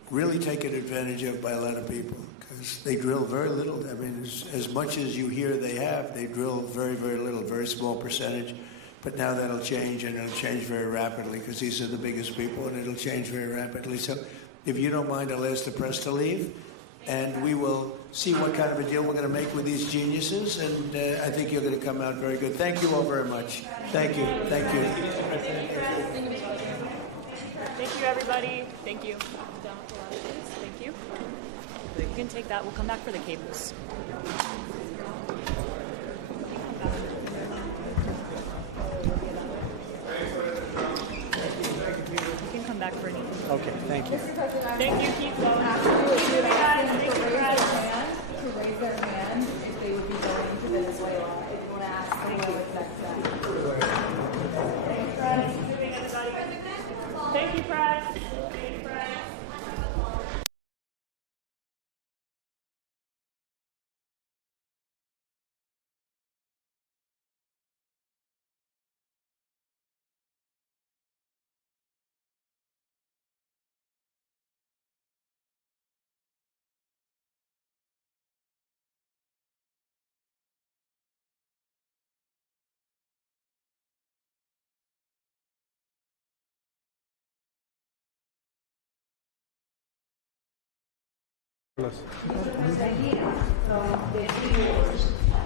really taken advantage of by a lot of people because they drill very little. I mean, as much as you hear they drill very, very little, very small percentage. But now that'll change, and it'll change very rapidly because these are the biggest people, and it'll change very rapidly. So if you don't mind, I'll ask the press to leave, and we will see what kind of a deal we're going to make with these geniuses, and I think you're going to come out very good. Thank you all very much. Thank you. Thank you. Thank you, everybody. Thank you. Down with the line, please. Thank you. You can take that. We'll come back for the cables. Thank you, Keith. To raise their hand if they would be going to Venezuela. If you want to ask them what would affect them. Thanks, Fred. Moving, everybody. Thank you, Fred. Thank you, Fred.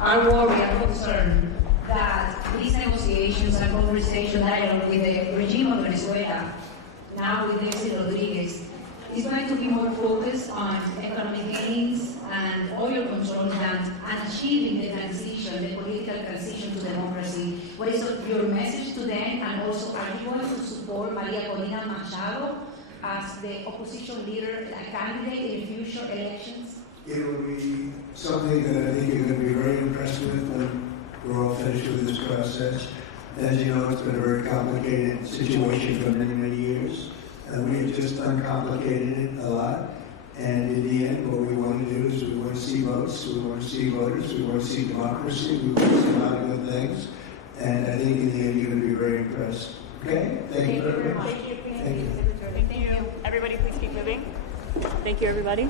Are worried and concerned that these negotiations and conversation dialogue with the regime of Venezuela, now with Delcy Rodriguez, is going to be more focused on economic gains and oil control than achieving the transition, the political transition to democracy. What is your message to them? And also, are you going to support Maria Corina Machado as the opposition leader, a candidate in future elections? It will be something that I think you're going to be very impressed with when we're all finished with this process. As you know, it's been a very complicated situation for many, many years. And we have just uncomplicated it a lot. And in the end, what we want to do is we want to see votes, we want to see voters, we want to see democracy, we want to see a lot of good things. And I think in the end, you're going to be very impressed. Okay? Thank you very much. Thank you. Everybody, please keep moving. Thank you, everybody.